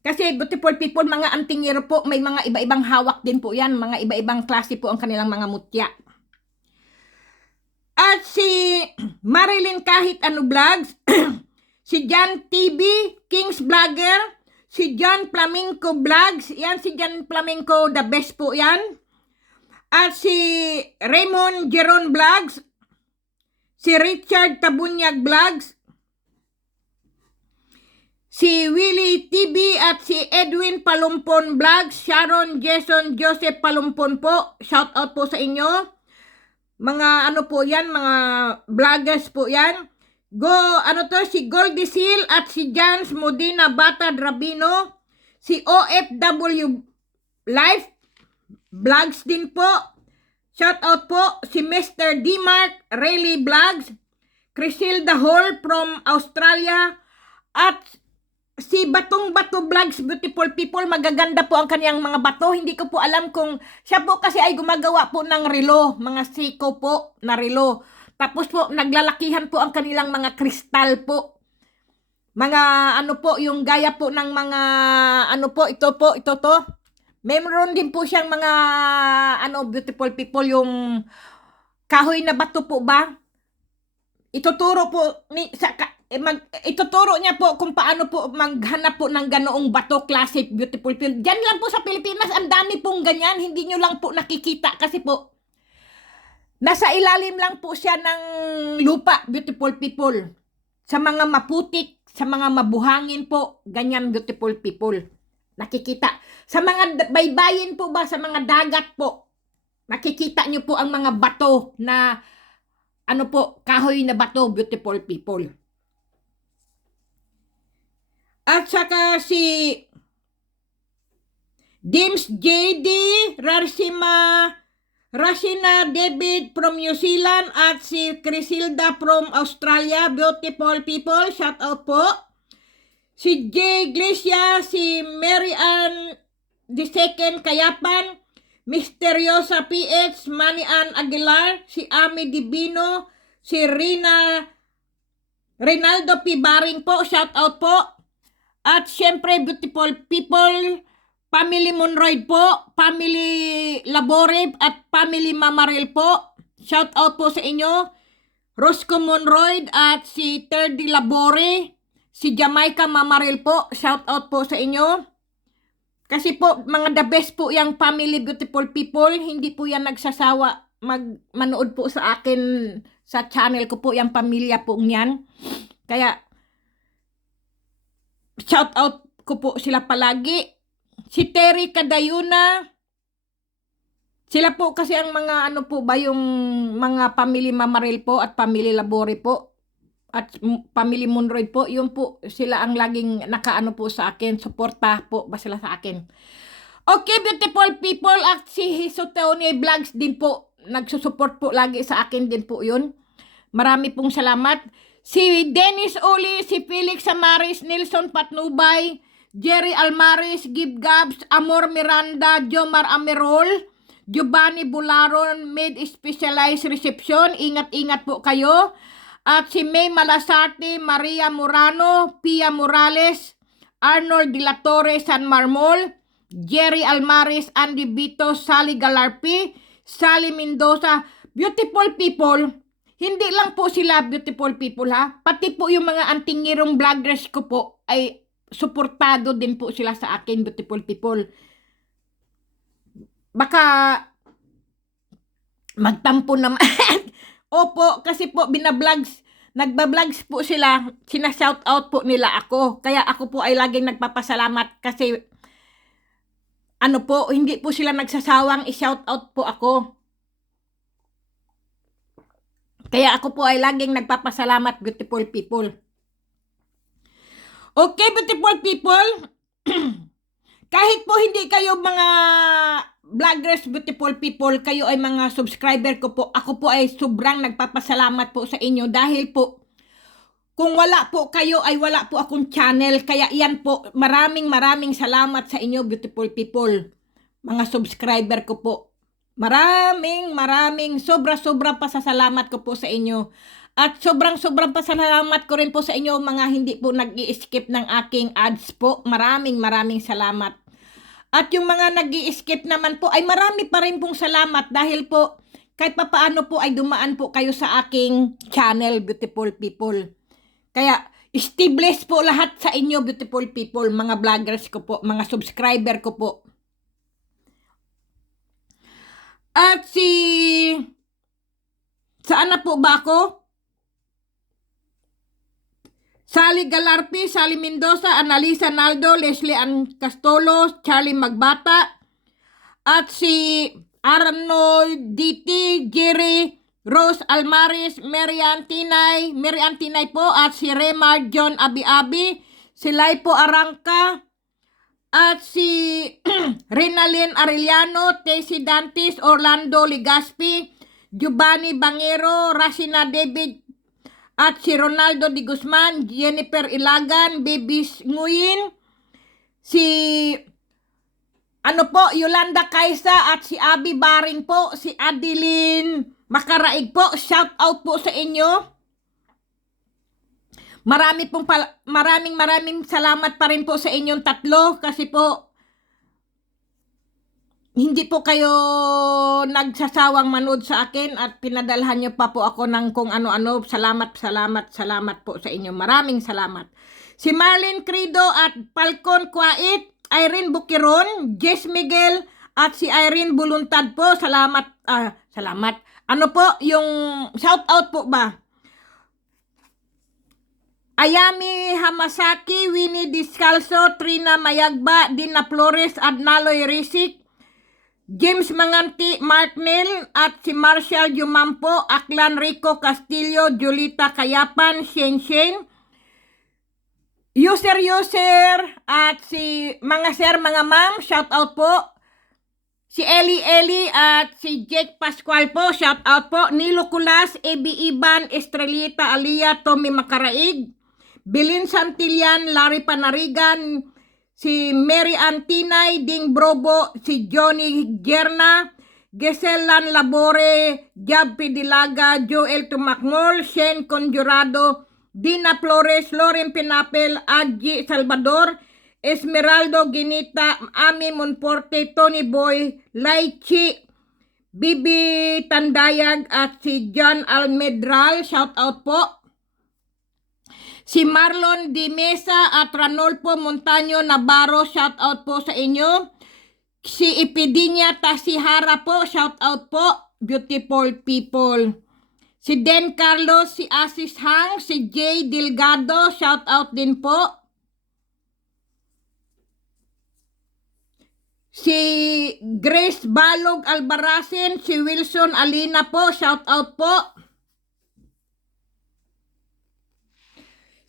Kasi beautiful people, mga antingero po, may mga iba-ibang hawak din po yan. Mga iba-ibang klase po ang kanilang mga mutya. At si Marilyn Kahit Ano Vlogs, si John TV, Kings Vlogger, si John Flamenco Vlogs, yan si John Flamenco, the best po yan. At si Raymond Jeron Vlogs, si Richard Tabunyag Vlogs, si Willie TV at si Edwin Palumpon Vlogs, Sharon Jason Joseph Palumpon po, shout out po sa inyo. Mga po yan, mga vloggers po yan. Si Goldie Seal at si Jans Modena Bata Drabino, si OFW Life Vlogs din po. Shout out po si Mr. D-Mark Rayleigh Vlogs, Crisilda Hall from Australia, at si Batong Bato Vlogs, beautiful people, magaganda po ang kaniyang mga bato. Hindi ko po alam kung siya po kasi ay gumagawa po ng relo, mga siko po na relo. Tapos po, naglalakihan po ang kanilang mga kristal po. Mga po, yung gaya po ng mga, ito to. Meron din po siyang mga, beautiful people, yung kahoy na bato po ba? Ituturo niya po kung paano po maghanap po ng ganoong bato, classic, beautiful people. Diyan lang po sa Pilipinas, ang dami pong ganyan. Hindi nyo lang po nakikita kasi po, nasa ilalim lang po siya ng lupa, beautiful people. Sa mga maputik, sa mga mabuhangin po, ganyan, beautiful people. Nakikita. Sa mga baybayin po ba, sa mga dagat po, nakikita nyo po ang mga bato na, kahoy na bato, beautiful people. At saka si Dims JD Rarsima Rashina David from New Zealand at si Crisilda from Australia. Beautiful people, shout out po. Si J. Iglesia, si Mary Ann II Kayapan, Misteriosa PH, Manny Ann Aguilar, si Ami Divino, si Rinaldo P. Baring po, shout out po. At syempre, beautiful people, Family Monroy po, Family Labore at Family Mamaril po. Shout out po sa inyo. Rosco Monroy at si Terdy Labore, si Jamaica Mamaril po. Shout out po sa inyo. Kasi po, mga the best po yung family beautiful people. Hindi po yan nagsasawa manood po sa akin sa channel ko po, yung pamilya po niyan. Kaya, shout out ko po sila palagi. Si Terry Cadayuna, sila po kasi ang mga ano po ba, yung mga family Mamaril po at family Labore po at family Monroy po, yun po sila ang laging nakaano po sa akin, suporta po ba sila sa akin. Okay, beautiful people, at si Hisotone Vlogs din po, nagsusupport po lagi sa akin din po yun. Marami pong salamat. Si Dennis Oli, si Felix Samaris, Nelson Patnubay, Jerry Almaris, Gib Gabs, Amor Miranda, Jomar Amerol, Giovanni Bularon, Made Specialized Reception. Ingat-ingat po kayo. At si May Malasarte, Maria Morano, Pia Morales, Arnold De La Torre San Marmol, Jerry Almaris, Andy Vito, Sally Galarpi, Sally Mendoza. Beautiful people, hindi lang po sila beautiful people ha, pati po yung mga antingirong vloggers ko po ay suportado din po sila sa akin, beautiful people. Baka magtampo naman. Opo, kasi po nagba-vlogs po sila, sina-shout out po nila ako. Kaya ako po ay laging nagpapasalamat kasi ano po, hindi po sila nagsasawang i-shout out po ako. Kaya ako po ay laging nagpapasalamat, beautiful people. Okay, beautiful people. Kahit po hindi kayo mga vloggers, beautiful people, kayo ay mga subscriber ko po, ako po ay sobrang nagpapasalamat po sa inyo dahil po, kung wala po kayo ay wala po akong channel. Kaya yan po, maraming salamat sa inyo, beautiful people, mga subscriber ko po. Maraming sobra pasasalamat ko po sa inyo. At sobrang pasasalamat ko rin po sa inyo mga hindi po nag-i-skip ng aking ads po. Maraming salamat. At yung mga nag-i-skip naman po ay marami pa rin pong salamat dahil po kahit papaano po ay dumaan po kayo sa aking channel, beautiful people. Kaya stay blessed po lahat sa inyo, beautiful people, mga vloggers ko po, mga subscriber ko po. At saan na po ba ako? Sally Galarpi, Sally Mendoza, Analisa Naldo, Leslie Ann Castolo, Charlie Magbata, at si Arnold DT, Jerry Rose Almaris, Mary Ann Tinay po, at si Remar John Abi, si Laipo Arangka, at si Rinalyn Arellano, Tessie Dantis, Orlando Ligaspi, Giovanni Bangero, Rashina David, at si Ronaldo Di Guzman, Jennifer Ilagan, Babies Nguyin, si Yolanda Kaisa, at si Abby Baring po, si Adeline Makaraig po. Shout out po sa inyo. Maraming salamat pa rin po sa inyong tatlo kasi po hindi po kayo nagsasawang manood sa akin at pinadalhan nyo pa po ako ng kung ano-ano. Salamat po sa inyo. Maraming salamat. Si Marlene Crido at Falcon Kwait, Irene Bukiron, Jess Miguel, at si Irene Buluntad po. Salamat. Ano po, yung shout out po ba? Ayami Hamasaki, Winnie Discalso, Trina Mayagba, Dina Flores, Adnaloy Risik, James Manganti, Mark Neil, at si Marshall Jumampo, Aklan Rico Castillo, Julita Kayapan, Shen, user, at si mga sir, mga ma'am, shout out po. Si Eli at si Jake Pascual po, shout out po. Nilo Culas, Ebi Iban, Estrelita Alia, Tommy Macaraig, Bilin Santillan, Larry Panarigan, si Mary Antinay, Ding Brobo, si Johnny Gerna, Geselan Labore, Jab Pidilaga, Joel Tumakmol, Shane Conjurado, Dina Flores, Loren Pinapel, Adji Salvador, Esmeraldo Ginita, Ami Monforte, Tony Boy, Laichi, Bibi Tandayag at si John Almedral, shout out po. Si Marlon Di Mesa at Ranolfo Montaño Navarro, shout out po sa inyo. Si Ipidinya Tasihara po, shout out po. Beautiful people. Si Den Carlos, si Asis Hang, si Jay Delgado, shout out din po. Si Grace Balog Albaracin, si Wilson Alina po, shout out po.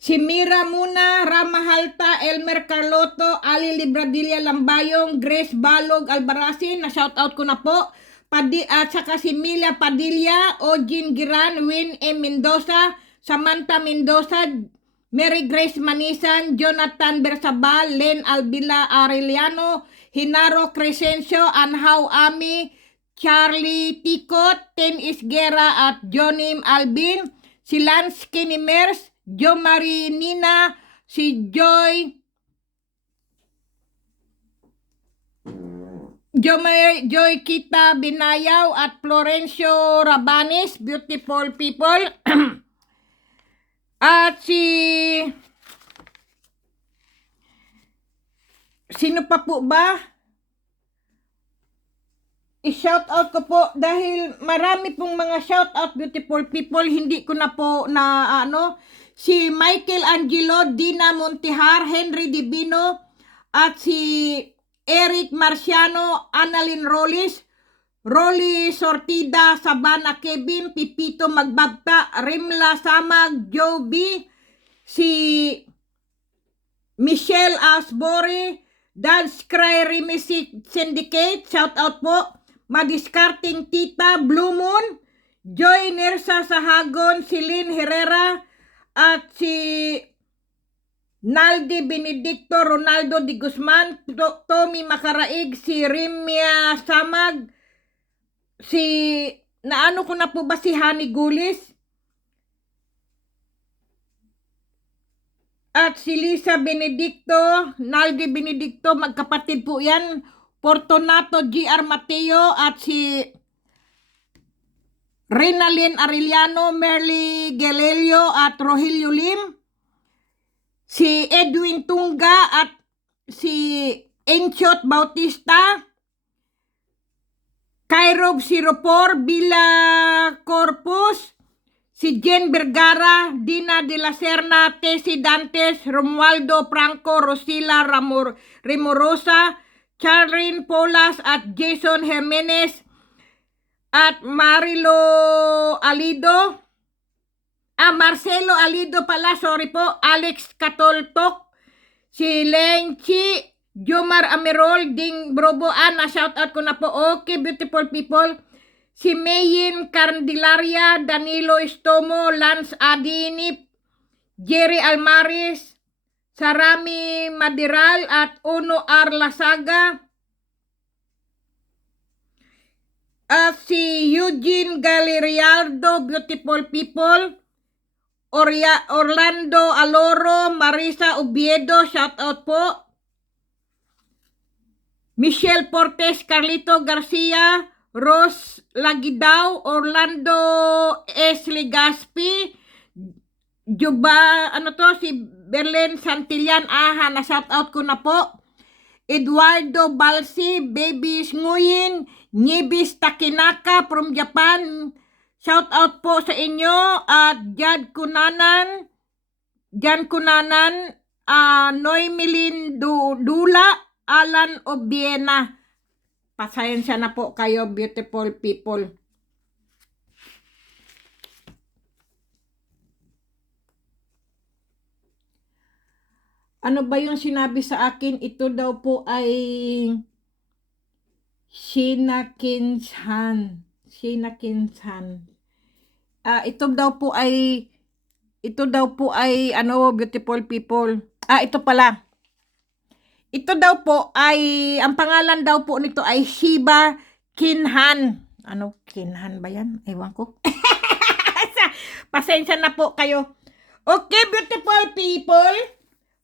Si Mira Muna, Ramahalta, Elmer Carloto, Ali Libradilla Lambayong, Grace Balog Albaracin, na shout out ko na po. At saka si Mila Padilla, Ojin Giran, Win M. Mendoza, Samantha Mendoza, Mary Grace Manisan, Jonathan Bersabal, Len Albila Arellano, Hinaro Crescencio, Anhaw Ami, Charlie Tikot, Ten Isguera at Jonim Albin, si Lance Kinimers, Jo Marinina, si Joy Kita Binayaw at Florencio Rabanes, beautiful people. At sino pa po ba? I-shout out ko po dahil marami pong mga shout out beautiful people, hindi ko na po na si Michael Angelo, Dina Montihar, Henry Divino at si Eric Marciano, Annalyn Rollis, Rolly Sortida, Sabana Kevin, Pipito Magbagta, Rimla Samag, Joe B, si Michelle Asbury, Dance Cry Remisic Syndicate, shout out po. Madiskarting Tita, Blue Moon, Joy Nersa Sahagon, si Lynn Herrera, at si Naldi Benedicto, Ronaldo Di Guzman, Tommy Macaraig, si Rimia Samag, si naano ko na po ba si Honey Gulis, at si Lisa Benedicto, Naldi Benedicto, magkapatid po yan, Fortunato G.R. Mateo at si Rinalyn Arellano, Merly Gelelio at Rogelio Lim, si Edwin Tunga at si Enchot Bautista, Kairob Siropor, Bila Corpus, si Jen Vergara, Dina de la Serna, Tessie Dantes, Romualdo Franco, Rosila Remorosa, Charlene Polas at Jason Jimenez at Marcelo Alido, pala, sorry po, Alex Katoltok, si Lenchi, Jomar Amerol, Ding Brobo, na shout out ko na po. Okay, beautiful people. Si Mayin Candelaria, Danilo Estomo, Lance Adinip, Jerry Almaris, Sarami Madiral at Uno R. Lasaga. Si Eugene Galerialdo, beautiful people. Orlando Aloro, Marisa Ubiedo, shout out po. Michelle Portes, Carlito Garcia, Rose Lagidao, Orlando S. Legaspi, Juba, si Berlen Santillan, na shout out ko na po. Eduardo Balsi, Baby Nguyen, Nibis Takinaka from Japan, shout out po sa inyo. At Jan Kunanan, Noemilin Dula, Alan Obiena. Pasensya na po kayo, beautiful people. Ano ba yung sinabi sa akin? Ito daw po ay Sheena Kinsan. Sheena Kinsan. Ito daw po ay ano, beautiful people. Ito pala. Ito daw po ay, ang pangalan daw po nito ay Shiba Kinhan. Ano, Kinhan ba yan? Ewan ko. Pasensya na po kayo. Okay, beautiful people.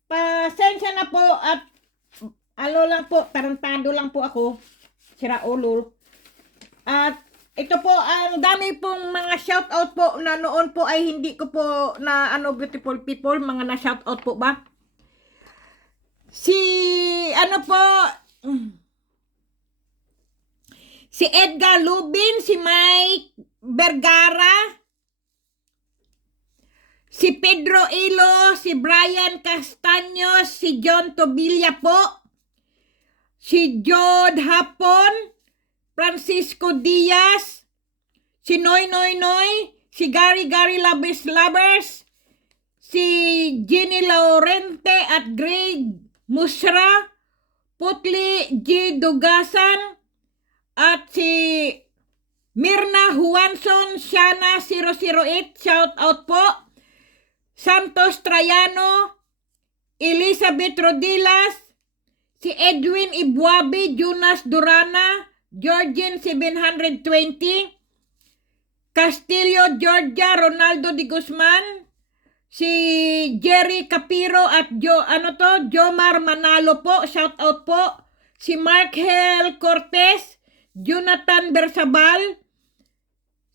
Pasensya na po at ano lang po, tarantado lang po ako. Sira ulo. At ito po, ang dami pong mga shoutout po na noon po ay hindi ko po na ano, beautiful people, mga na shoutout po ba? Si Edgar Lubin, si Mike Vergara, si Pedro Ilo, si Brian Castaños, si John Tobilla po, si Jod Hapon, Francisco Diaz, si Noy Noy Noy, si Gary Lovers, si Jenny Laurente at Greg Musra, Putli G. Dugasan, at si Mirna Juanson, Shana 008, shout out po, Santos Trayano, Elizabeth Rodilas, si Edwin Ibuabi, Jonas Durana, Georgian 720, Castillo Georgia, Ronaldo Di Guzman, si Jerry Capiro at Jomar Manalo po, shout out po, si Markel Cortez, Jonathan Bersabal,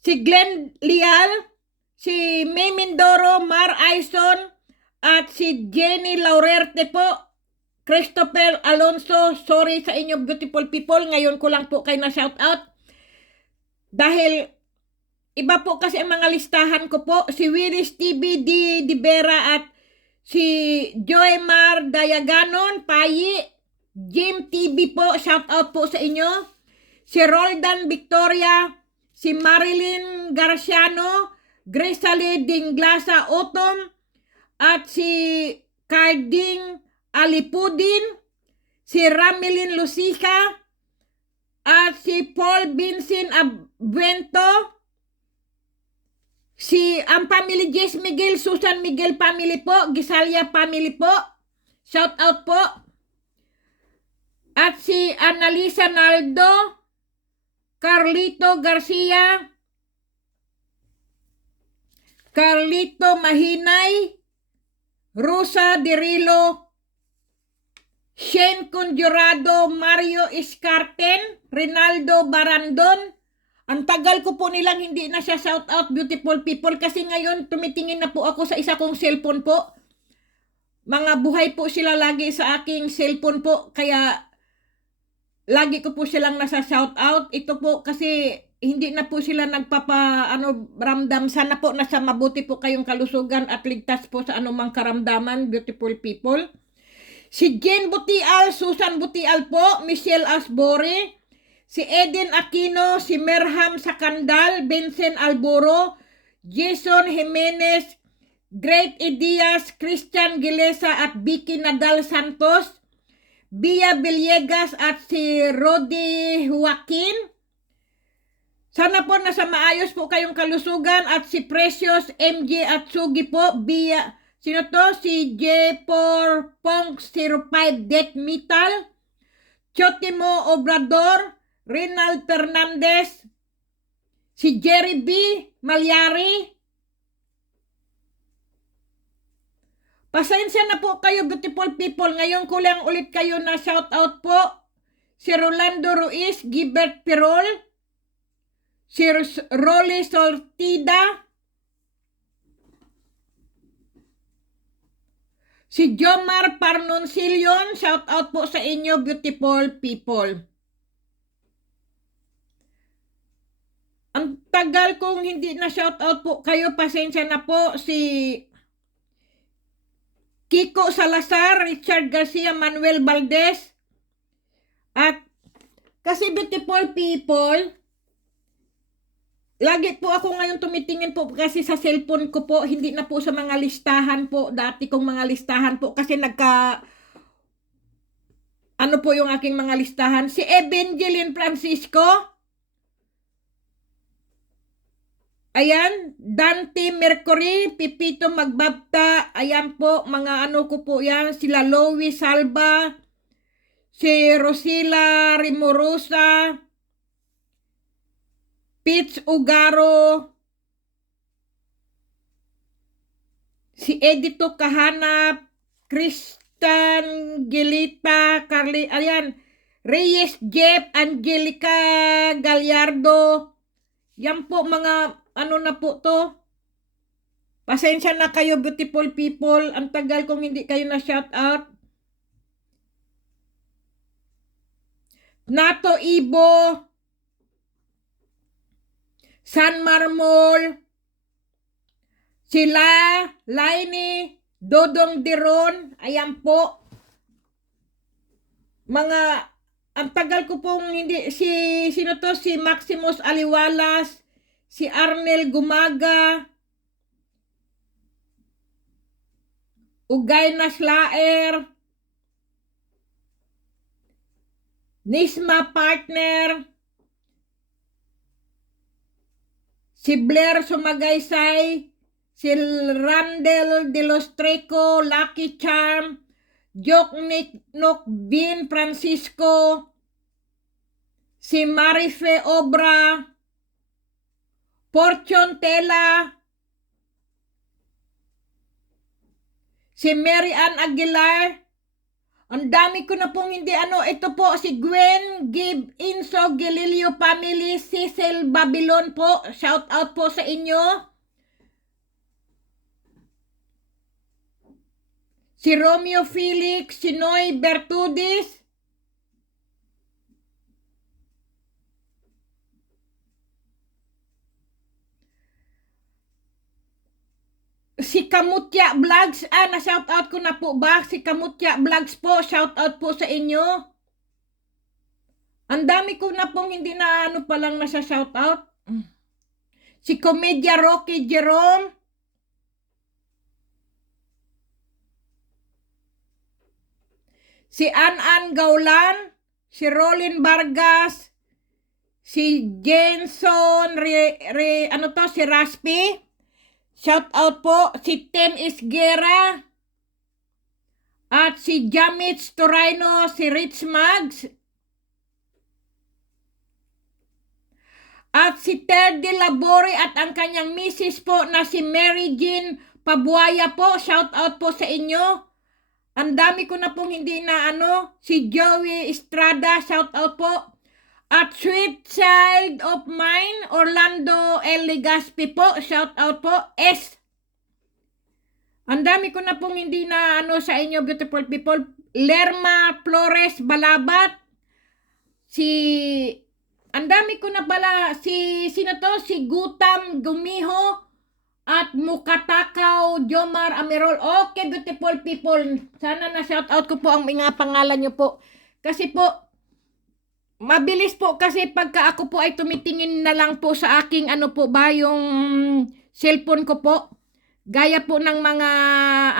si Glenn Lial, si May Mindoro, Mar Aison, at si Jenny Laurerte po, Christopher Alonso. Sorry sa inyo beautiful people, ngayon ko lang po kayo na shout out. Dahil iba po kasi ang mga listahan ko po, si Willis TV Di Vera at si Joymar Dayaganon, Payi, Jim TV po, shout out po sa inyo. Si Roldan Victoria, si Marilyn Garciano, Grisali Dinglasa Otom, at si Carding Alipudin, si Ramilin Lucica, at si Paul Vincent Abuento, ang family Jess Miguel, Susan Miguel family po, Gisalia family po, shout out po, at si Annalisa Naldo, Carlito Garcia, Carlito Mahinay, Rosa Dirilo, Shane Conjurado, Mario Iscarten, Rinaldo Barandon. Ang tagal ko po nilang hindi na siya shout out beautiful people kasi ngayon tumitingin na po ako sa isa kong cellphone po. Mga buhay po sila lagi sa aking cellphone po kaya lagi ko po silang nasa shout out. Ito po kasi hindi na po sila ramdam. Sana po nasa mabuti po kayong kalusugan at ligtas po sa anumang karamdaman beautiful people. Si Jen Butial, Susan Butial po, Michelle Asbore, si Eden Aquino, si Merham Sakandal, Vincent Alboro, Jason Jimenez, Great Diaz, Christian Gilesa at Vicky Nadal Santos, Bia Villegas at si Rodi Joaquin. Sana po nasa maayos po kayong kalusugan at si Precious MJ at Sugi po, Bia, sino to? Si J4 Pong 05 Death Metal, Chotimo Obrador, Rinald Fernandez, si Jerry B. Malyari. Pasensya na po kayo beautiful people. Ngayon ko lang ulit kayo na shout out po. Si Rolando Ruiz, Gilbert Pirol, si Rolly Sortida, si Jomar Parnoncillion, shout out po sa inyo beautiful people. Ang tagal kong hindi na shout out po kayo, pasensya na po. Si Kiko Salazar, Richard Garcia, Manuel Valdez, at kasi beautiful people, lagi po ako ngayon tumitingin po kasi sa cellphone ko po, hindi na po sa mga listahan po, dati kong mga listahan po kasi ano po yung aking mga listahan? Si Evangeline Francisco. Ayan, Dante Mercury, Pipito Magbabta, ayan po, mga ano ko po yan, sila Louis Salva, si Rosila Rimorosa, Pitch Ugaro, si Edito Kahanap, Kristen Gilita, Carly, ayan, Reyes Jeff, Angelica Gallardo, yan po mga ano na po to. Pasensya na kayo, beautiful people. Ang tagal kong hindi kayo na shout out. Nato Ibo, San Marmol, sila Laini, Dodong Diron, ayan po. Mga, ang tagal ko pong hindi, sino to? Si Maximus Aliwalas, si Arnel Gumaga, Ugay Naslaer, Nisma Partner, si Blair Sumagaysay, si Randel De Los Treco, Lucky Charm, Jok Nok Bin Francisco, si Marife Obra, Fortune Tela, si Mary Ann Aguilar. Ang dami ko na pong hindi ano. Ito po si Gwen Gib Inso Gililio Family, Cecil Babylon po. Shout out po sa inyo. Si Romeo Felix, si Noy Bertudis, si Kamutya Vlogs, na-shout out ko na po ba? Si Kamutya Vlogs po, shout out po sa inyo. Ang dami ko na pong hindi na ano pa lang nasa shout out. Si Komedya Rocky Jerome, si An Gaulan, si Rolin Vargas, si Jenson, si Raspi. Shout out po si Ten Isguera at si Jamits Torino, si Rich Mags at si Terdy Labore at ang kanyang misis po na si Mary Jean Pabuaya po. Shout out po sa inyo. Ang dami ko na pong hindi na ano. Si Joey Estrada, shout out po. At Sweet Child of Mine, Orlando L. Legaspi po, shout out po. Ang dami ko na pong hindi na ano sa inyo, beautiful people. Lerma Flores Balabat. Ang dami ko na pala, sino to? Si Gutam Gumiho at Mukatakaw Jomar Amirol. Okay, beautiful people. Sana na shout out ko po ang mga pangalan nyo po. Kasi po, mabilis po kasi pagka ako po ay tumitingin na lang po sa aking ano po ba yung cellphone ko po. Gaya po ng mga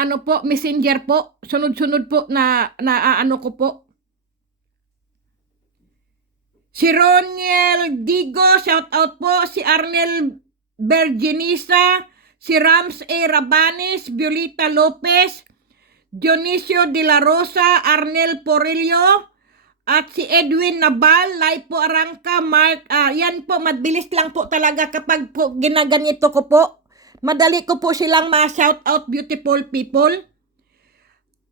ano po, messenger po. Sunod-sunod po na ano ko po. Si Roniel Digo, shout out po. Si Arnel Bergenisa, si Rams A. Rabanes, Violeta Lopez, Dionisio De La Rosa, Arnel Porillo, at si Edwin Nabal, Laipo Arangka, Mark, yan po, mabilis lang po talaga kapag po ginaganito ko po. Madali ko po silang ma-shout out, beautiful people.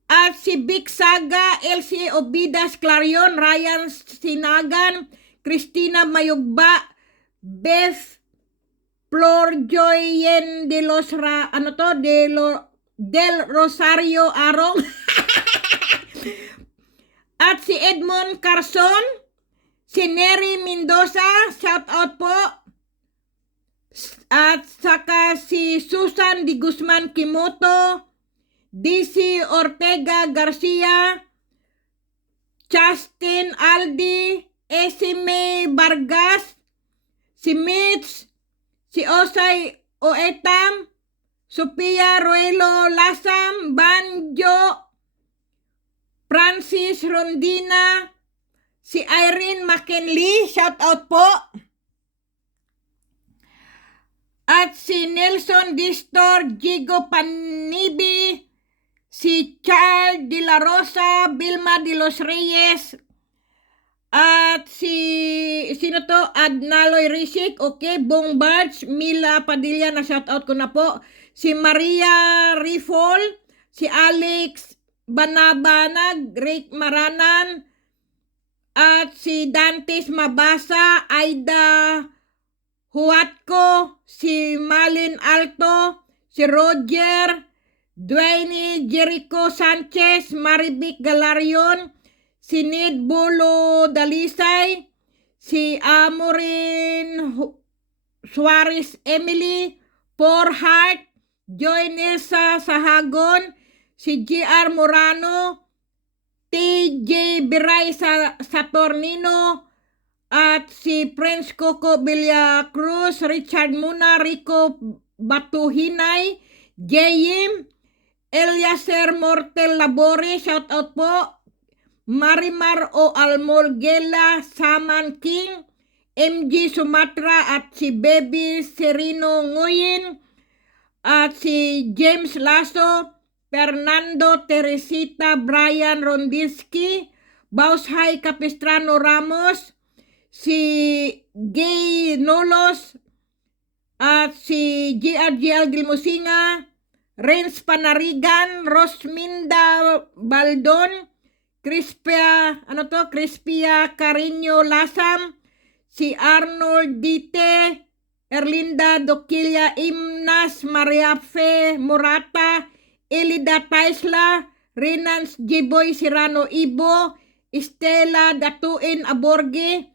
At si Big Saga, LC Obidas Clarion, Ryan Sinagan, Christina Mayugba, Beth Flor Joyen de los Del Rosario Arong, at si Edmond Carson, si Nery Mendoza, shout out po. At saka si Susan Di Guzman Kimoto, DC Ortega Garcia, Justin Aldi, Esime Vargas, si Mitch, si Osay Oetam, Sophia Ruelo Lasam, Banjo, Francis Rondina, si Irene McKinley, shout out po. At si Nelson Distor, Jigo Panibi, si Charles de la Rosa, Vilma de los Reyes, at si sino to? Adnaloy Risik, okay, Bong Barge, Mila Padilla, na shout out ko na po. Si Maria Rifol, si Alex Banabanag, Rick Maranan, at si Dantes Mabasa, Aida Huatco, si Malin Alto, si Roger, Dwayne Jericho Sanchez, Marivic Galarion, si Ned Bolo Dalisay, si Amorin Suarez Emily, Porhart, Joy Nessa Sahagon, si GR Morano, TJ Biray Saturnino, at si Prince Coco Villacruz, Richard Muna, Rico Batuhinay, Jayim, Eliaser Mortel Labore, shout out po. Marimar O Almorgela, Saman King, MG Sumatra, at si Baby Serino Nguyen, at si James Lasso, Fernando Teresita, Brian Rondinsky, Baushay Capistrano Ramos, si Gay Nolos, at si GRGL Gilmosinga, Renz Panarigan, Rosminda Baldon, Crispia Carino Lasam, si Arnold Dite, Erlinda Doquilla Imnas, Maria Fe Morata, Elida Taisla, Renans Jiboy Sirano Ibo, Estela Datuin Aborge,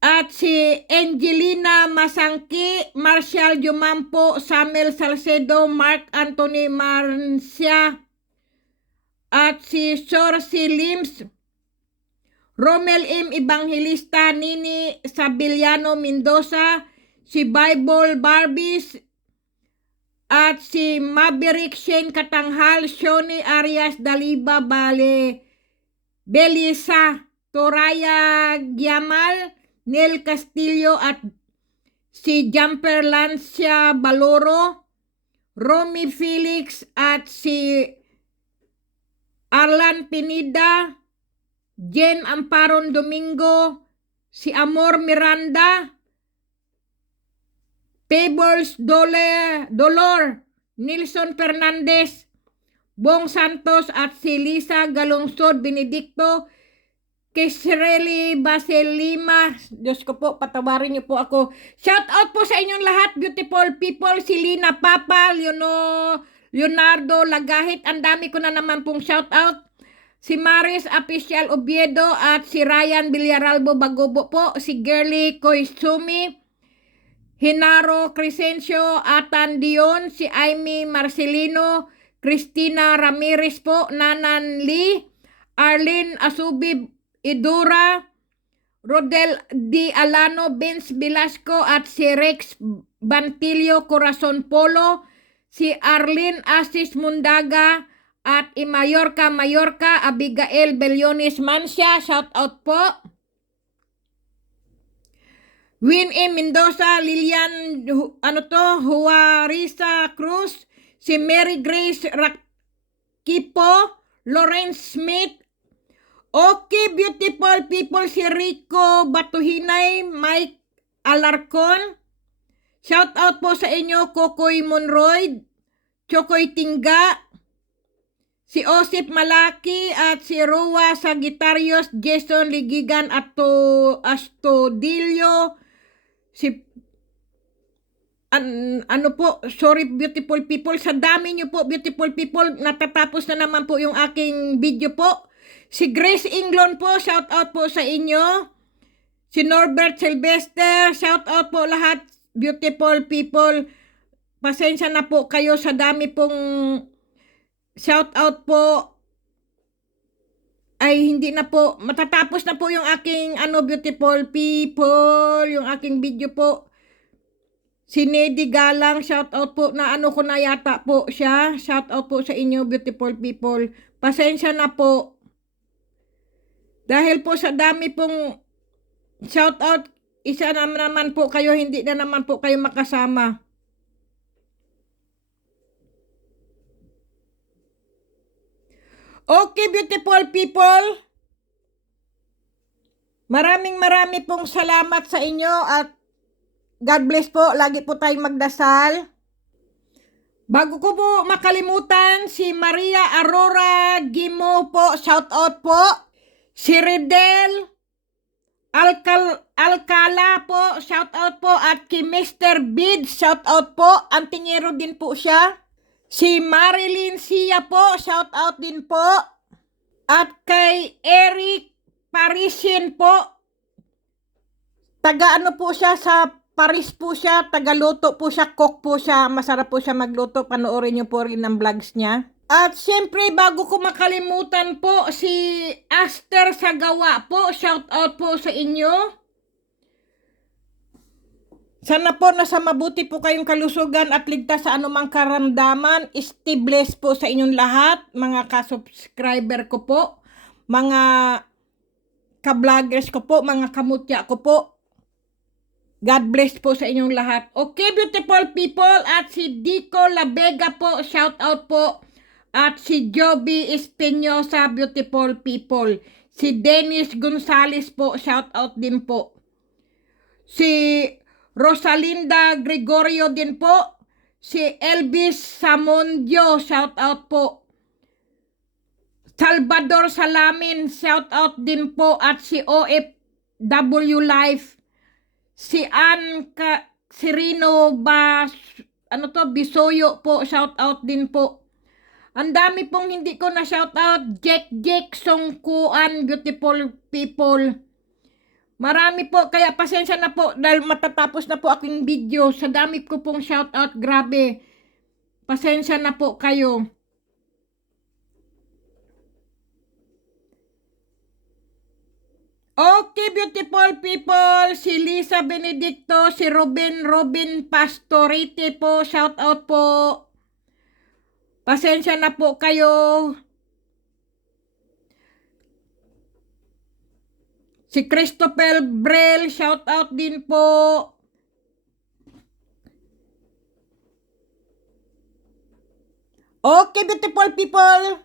at si Angelina Masangki, Marshall Jumampo, Samuel Salcedo, Mark Anthony Marcia, at si Sorcy Lims, Romel M. Evangelista, Nini Sabiliano Mendoza, si Bible Barbies, at si Maverick Shane Katanghal, Shoni Arias Daliba Belisa, Toraya Giamal, Nel Castillo, at si Jumper Lancia Baloro, Romy Felix, at si Arlan Pinida, Jen Amparon Domingo, si Amor Miranda, Pebbles Dolor, Nilson Fernandez, Bong Santos, at si Lisa Galungsod Benedicto, Kisreli Baselima, Diyos ko po, patawarin niyo po ako. Shout out po sa inyong lahat, beautiful people, si Lina Papa, Leonardo Lagahit, ang dami ko na naman pong shout out. Si Maris Official Oviedo, at si Ryan Villaralbo Bagobo po, si Girly Koizumi, Hinaro Crescencio Atan Dion, si Amy Marcelino, Cristina Ramirez po, Nanan Lee, Arlene Asubi Idura, Rodel Di Alano, Vince Velasco, at si Rex Bantilio Corazon Polo, si Arlene Asis Mundaga, at Mallorca, Abigail Bellones Mancia, shout out po. Win M. Mendoza, Lilian Juarisa Cruz, si Mary Grace Rakipo, Lawrence Smith. Okay, beautiful people, si Rico Batuhinay, Mike Alarcon. Shout out po sa inyo, Kokoy Monroy, Chokoy Tingga, si Osip Malaki, at si Roa Sagittarius, Jason Ligigan Astudillo, si sorry beautiful people, sa dami nyo po beautiful people, natatapos na naman po yung aking video po. Si Grace Inglon po, shout out po sa inyo. Si Norbert Sylvester, shout out po lahat beautiful people. Pasensya na po kayo sa dami pong shout out po. Ay hindi na po, matatapos na po yung aking beautiful people, yung aking video po. Si Nedy Galang, shout out po, na ko na yata po siya. Shout out po sa inyo beautiful people. Pasensya na po. Dahil po sa dami pong shoutout, isa naman po kayo, hindi na naman po kayo makasama. Okay, beautiful people. Maraming pong salamat sa inyo at God bless po. Lagi po tayong magdasal. Bago ko po makalimutan, si Maria Aurora Gimo po, shout out po. Si Redel Alcala po, shout out po. At kay Mr. Bid, shout out po. Antingero din po siya. Si Marilyn Sia po, shout out din po. At kay Eric Parisian po, taga ano po siya, sa Paris po siya, tagaluto po siya, cook po siya, masarap po siya magluto, panoorin niyo po rin ang vlogs niya. At syempre, bago ko makalimutan po, si Aster Sagawa po, shout out po sa inyo. Sana po nasa mabuti po kayong kalusugan at ligtas sa anumang karamdaman. Stay blessed po sa inyong lahat, mga ka-subscriber ko po, mga ka-vloggers ko po, mga kamutya ko po. God bless po sa inyong lahat. Okay, beautiful people. At si Dico Labega po, shout out po. At si Joby Espinosa, beautiful people. Si Dennis Gonzales po, shout out din po. Si Rosalinda Gregorio din po. Si Elvis Samondio, shout out po. Salvador Salamin, shout out din po. At si OFW Life. Si Ann Sirino Bisoyo po, shout out din po. Ang dami pong hindi ko na shout out. Jack Songkuan, beautiful people. Marami po, kaya pasensya na po dahil matatapos na po aking video. Sa dami ko pong shout out, grabe. Pasensya na po kayo. Okay, beautiful people, si Lisa Benedicto, si Robin Pastorite po, shout out po. Pasensya na po kayo. Si Christopher Brel, shout out din po. Okay, beautiful people.